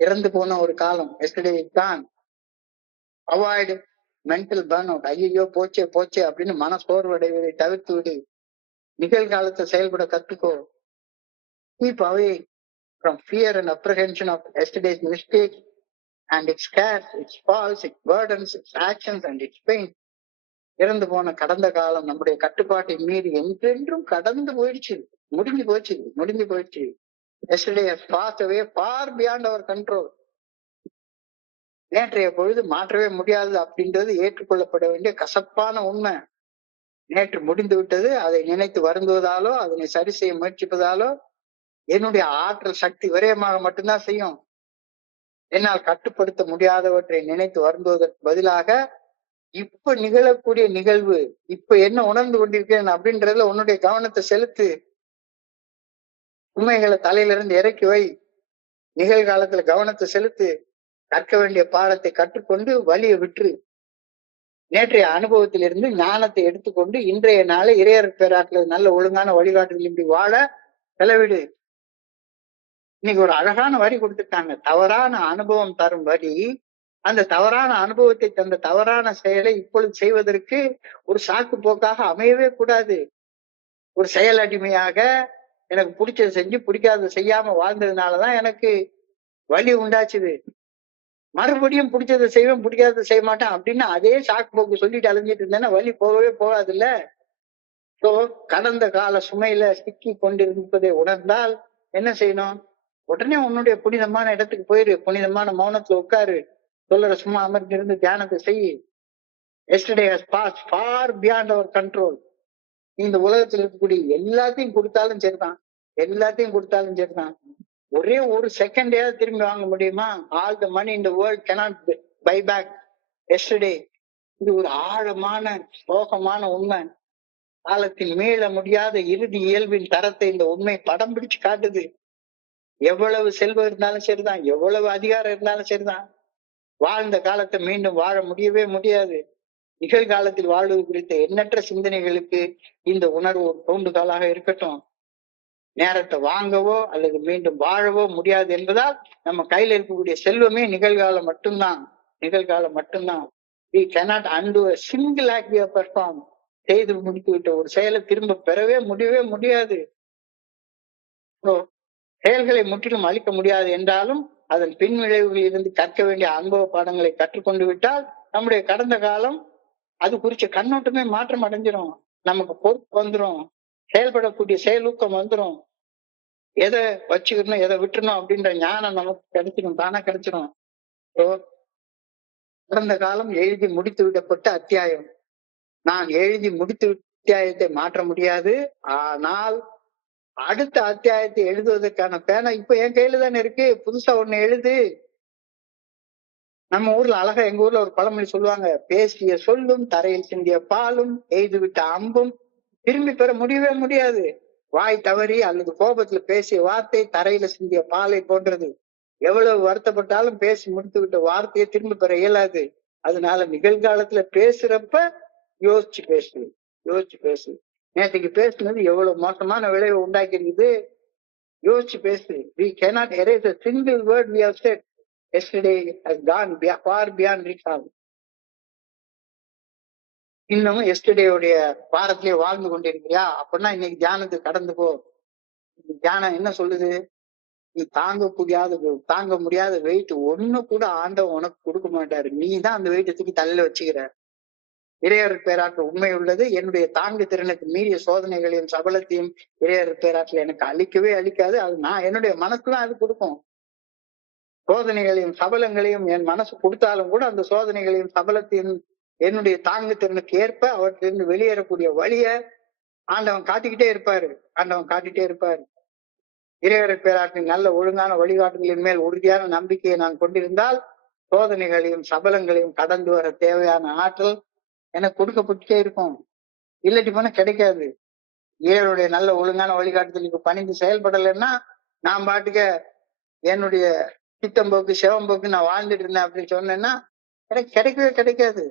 இறந்து போன ஒரு காலம். எஸ்டர்டே தான். Avoid mental burn out. ஐயோ போச்சே அப்படின்னு மன சோர்வடைவதை தவிர்த்து விடு. நிகழ்காலத்தை செயல்பட கத்துக்கோ. Keep away from fear and apprehension of yesterday's mistakes and its cares, its faults, its burdens, its actions and its pain. இறந்து போன கடந்த காலம் நம்முடைய கட்டுப்பாட்டை மீறி என்றென்றும் கடந்து போயிடுச்சு, முடிஞ்சு போயிடுச்சு. Yesterday has passed away far beyond our control. நேற்றைய பொழுது மாற்றவே முடியாது அப்படின்றது ஏற்றுக்கொள்ளப்பட வேண்டிய கசப்பான உண்மை. நேற்று முடிந்து விட்டது. அதை நினைத்து வருந்துவதாலோ அதனை சரி செய்ய முயற்சிப்பதாலோ என்னுடைய ஆற்றல் சக்தி விரயமாக மட்டும்தான் செய்யும். என்னால் கட்டுப்படுத்த முடியாதவற்றை நினைத்து வருந்துவதற்கு பதிலாக இப்ப நிகழக்கூடிய நிகழ்வு, இப்ப என்ன உணர்ந்து கொண்டிருக்கேன் அப்படின்றதுல உன்னுடைய கவனத்தை செலுத்து. உண்மைகளை தலையில இருந்து இறக்கி வை. நிகழ்காலத்துல கவனத்தை செலுத்து. கற்க வேண்டிய பாடத்தை கற்றுக்கொண்டு வழியை விட்டுரு. நேற்றைய அனுபவத்திலிருந்து ஞானத்தை எடுத்துக்கொண்டு இன்றைய நாளை இறையர் பேராற்றல் நல்ல ஒழுங்கான வழிகாட்டுதலின்றி வாழ செலவிடு. இன்னைக்கு ஒரு அழகான வரி கொடுத்துட்டாங்க. தவறான அனுபவம் தரும் வரி. அந்த தவறான அனுபவத்தை தந்த தவறான செயலை இப்பொழுது செய்வதற்கு ஒரு சாக்கு போக்காக அமையவே கூடாது. ஒரு செயல் அடிமையாக எனக்கு பிடிச்சதை செஞ்சு பிடிக்காததை செய்யாம வாழ்ந்ததுனாலதான் எனக்கு வலி உண்டாச்சுது. மறுபடியும் பிடிச்சதை செய்வேன், பிடிக்காததை செய்ய மாட்டேன் அப்படின்னு அதே சாக்கு போக்கு சொல்லிட்டு அலைஞ்சிட்டு இருந்தேன்னா வலி போகவே போகாதுல்ல. சோ கடந்த கால சுமையில சிக்கி கொண்டிருப்பதை உணர்ந்தால் என்ன செய்யணும்? உடனே உன்னுடைய புனிதமான இடத்துக்கு போயிரு. புனிதமான மௌனத்துல உட்காரு. சொல்லுற சும்மா அமர்ந்திருந்து தியானத்தை செய். Yesterday has passed far beyond our control. இந்த உலகத்தில் இருக்கக்கூடிய எல்லாத்தையும் கொடுத்தாலும் சரிதான். ஒரே ஒரு செகண்டையாவது திரும்பி வாங்க முடியுமா? All the money in the world cannot buy back yesterday. இது ஒரு ஆழமான சோகமான உண்மை. காலத்தில் மீள முடியாத இறுதி இயல்பின் தரத்தை இந்த உண்மை படம் பிடிச்சு காட்டுது. எவ்வளவு செல்வம் இருந்தாலும் சரிதான், எவ்வளவு அதிகாரம் இருந்தாலும் சரிதான், வாழ்ந்த காலத்தை மீண்டும் வாழ முடியவே முடியாது. நிகழ்காலத்தில் வாழ்வது குறித்த எண்ணற்ற சிந்தனைகளுக்கு இந்த உணர்வு ஒரு தூண்டுதலாக இருக்கட்டும். நேரத்தை வாங்கவோ அல்லது மீண்டும் வாழவோ முடியாது என்பதால் நம்ம கையில இருக்கக்கூடிய செல்வமே நிகழ்காலம் மட்டும்தான். நிகழ்காலம் மட்டும்தான். We cannot undo a single act we have performed. செய்து முடித்து விட்ட ஒரு செயலை திரும்ப பெறவே முடியவே முடியாது. செயல்களை முற்றிலும் அழிக்க முடியாது என்றாலும் அதன் பின் விளைவுகளில் இருந்து கற்க வேண்டிய அனுபவ பாடங்களை கற்றுக்கொண்டு விட்டால் நம்முடைய கடந்த காலம் அது குறிச்ச கண்ணோட்டமே மாற்றம் அடைஞ்சிரும். நமக்கு பொறுப்பு வந்துடும், செயல்படக்கூடிய செயலூக்கம் வந்துடும், எதை வச்சுக்கணும் எதை விட்டுறணும் அப்படின்ற ஞானம் நமக்கு கிடைச்சிடும், தானே கிடைச்சிடும். கடந்த காலம் எழுதி முடித்து விடப்பட்ட அத்தியாயம். நான் எழுதி முடித்து அத்தியாயத்தை மாற்ற முடியாது. ஆனால் அடுத்த அத்தியாயத்தை எழுதுவதற்கான பேனா இப்ப என் கையில தானே இருக்கு. புதுசா ஒண்ணு எழுது. நம்ம ஊர்ல அழகா, எங்க ஊர்ல ஒரு பழமொழி சொல்லுவாங்க, பேசிய சொல்லும் தரையில் சிந்திய பாலும் எய்து விட்ட அம்பும் திரும்பி பெற முடியவே முடியாது. வாய் தவறி அல்லது கோபத்துல பேசிய வார்த்தை தரையில சிந்திய பாலை போன்றது. எவ்வளவு வருத்தப்பட்டாலும் பேசி முடித்து விட்ட வார்த்தையை திரும்ப பெற இயலாது. அதனால நிகழ்காலத்துல பேசுறப்ப யோசிச்சு பேசு, யோசிச்சு பேசு. நேற்றுக்கு பேசுனது எவ்வளவு மோசமான விளைவை உண்டாக்கி இருக்குது, யோசிச்சு பேசு. We cannot erase a single word we have said. Yesterday has gone far beyond recall. இன்னமும் எஸ்டர்டேவுடைய வாரத்திலேயே வாழ்ந்து கொண்டிருக்கிறியா? அப்படின்னா இன்னைக்கு தியானத்துக்கு கடந்து போ. தியானம் என்ன சொல்லுது? நீ தாங்க முடியாத வெயிட் ஒண்ணு கூட ஆண்டவன் உனக்கு கொடுக்க மாட்டாரு. நீ தான் அந்த வெயிட்டை தூக்கி தலையில வச்சுக்கிற. இறையர் பேராற்று உண்மை உள்ளது. என்னுடைய தாங்கு திறனுக்கு மீறிய சோதனைகளையும் சபலத்தையும் இறையர் பேராற்றில் எனக்கு அழிக்கவே அழிக்காது. அது நான் என்னுடைய மனசுதான் அது கொடுக்கும். சோதனைகளையும் சபலங்களையும் என் மனசு கொடுத்தாலும் கூட அந்த சோதனைகளையும் சபலத்தையும் என்னுடைய தாங்கு திறனுக்கு ஏற்ப அவற்றிலிருந்து வெளியேறக்கூடிய வழிய ஆண்டவன் காட்டிக்கிட்டே இருப்பாரு. ஆண்டவன் காட்டிட்டே இருப்பாரு. இறையர் பேராற்றின் நல்ல ஒழுங்கான வழிகாட்டுதலின் மேல் உறுதியான நம்பிக்கையை நான் கொண்டிருந்தால் சோதனைகளையும் சபலங்களையும் கடந்து வர தேவையான ஆற்றல் எனக்கு கொடுக்கப்பட்டுட்டே இருக்கும். இல்லாட்டி போனா கிடைக்காது. இறைவனுடைய நல்ல ஒழுங்கான வழிகாட்டுதலுக்கு பணிந்து செயல்படலைன்னா நான் பாட்டுக்க என்னுடைய சித்தம்போக்கு சிவம்போக்கு நான் வாழ்ந்துட்டு இருந்தேன் அப்படின்னு சொன்னேன்னா கிடைக்கவே கிடைக்காது.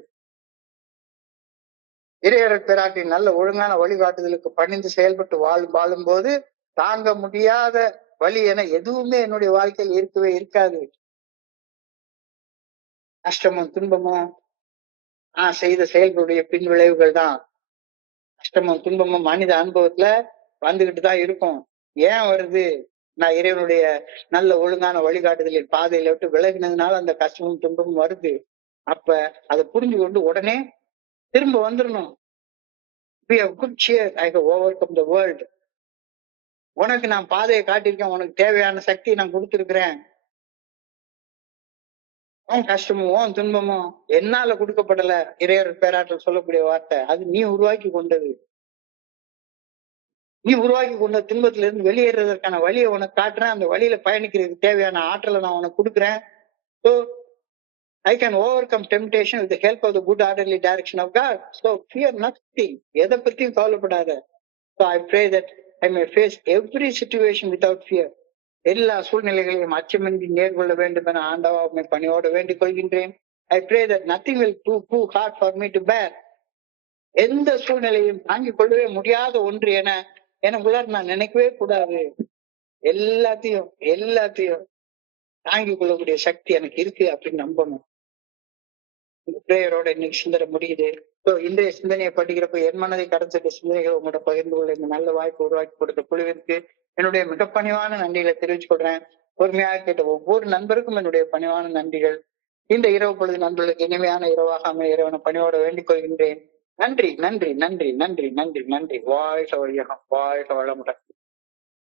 இறையர் பேராட்டின் நல்ல ஒழுங்கான வழிகாட்டுதலுக்கு பணிந்து செயல்பட்டு வாழும் போது தாங்க முடியாத வழி என எதுவுமே என்னுடைய வாழ்க்கையில் இருக்கவே இருக்காது. கஷ்டமும் துன்பமும் நான் செய்த செயல்களுடைய பின் விளைவுகள் தான். கஷ்டமும் துன்பமும் மனித அனுபவத்துல வந்துகிட்டு தான் இருக்கும். ஏன் வருது? நான் இறைவனுடைய நல்ல ஒழுங்கான வழிகாட்டுதலின் பாதையில விட்டு விலகினதுனால அந்த கஷ்டமும் துன்பமும் வருது. அப்ப அதை புரிஞ்சு கொண்டு உடனே திரும்ப வந்துடணும். Be of good cheer, I have overcome the world. உனக்கு நான் பாதையை காட்டியிருக்கேன், உனக்கு தேவையான சக்தியை நான் கொடுத்திருக்கிறேன். உன் கஷ்டமும் உன் துன்பமும் என்னால கொடுக்கப்படல. இறையர் பேராற்றல் சொல்லக்கூடிய வார்த்தை அது நீ உருவாக்கி கொண்டது. நீ உருவாக்கி கொண்ட துன்பத்துல இருந்து வெளியேறதற்கான வழியை உனக்கு காட்டுறேன். அந்த வழியில பயணிக்கிறதுக்கு தேவையான ஆற்றலை நான் உனக்கு கொடுக்குறேன். So I can overcome temptation with the help of the good orderly direction of God. So fear nothing. எதை பத்தியும் கவலைப்படாத. So I pray that I may face every situation without fear. எல்லா சூழ்நிலைகளையும் அச்சமின்றி நேர்கொள்ள வேண்டும் என ஆண்டவா உம்மை பணியோடு வேண்டிக் கொள்கின்றேன். I pray that nothing will prove too hard for me to bear. எந்த சூழ்நிலையும் தாங்கிக் கொள்ளவே முடியாத ஒன்று என எனக்குள்ளார் நான் நினைக்கவே கூடாது. எல்லாத்தையும் தாங்கிக் கொள்ளக்கூடிய சக்தி எனக்கு இருக்கு அப்படின்னு நம்பணும். இந்த பிரேயரோட இன்னைக்கு சிந்தனை முடியுது. இன்றைய சிந்தனையை படிக்கிறப்ப என் மனதை கடந்த சிந்தனைகள் உங்களோட பகிர்ந்து கொள்ள இந்த நல்ல வாய்ப்பு உருவாக்கி கொடுத்த குழுவிற்கு என்னுடைய மிக பணிவான நன்றிகளை தெரிவித்துக் கொள்றேன். பொறுமையாக கேட்ட ஒவ்வொரு நண்பருக்கும் என்னுடைய பணிவான நன்றிகள். இந்த இரவு பொழுது நண்பர்களுக்கு இனிமையான இரவாக அமைய இறைவனை பணியோட வேண்டிக் கொள்கின்றேன். நன்றி நன்றி நன்றி நன்றி நன்றி நன்றி. வாழ்க வையகம், வாழ்க வளமுடன்.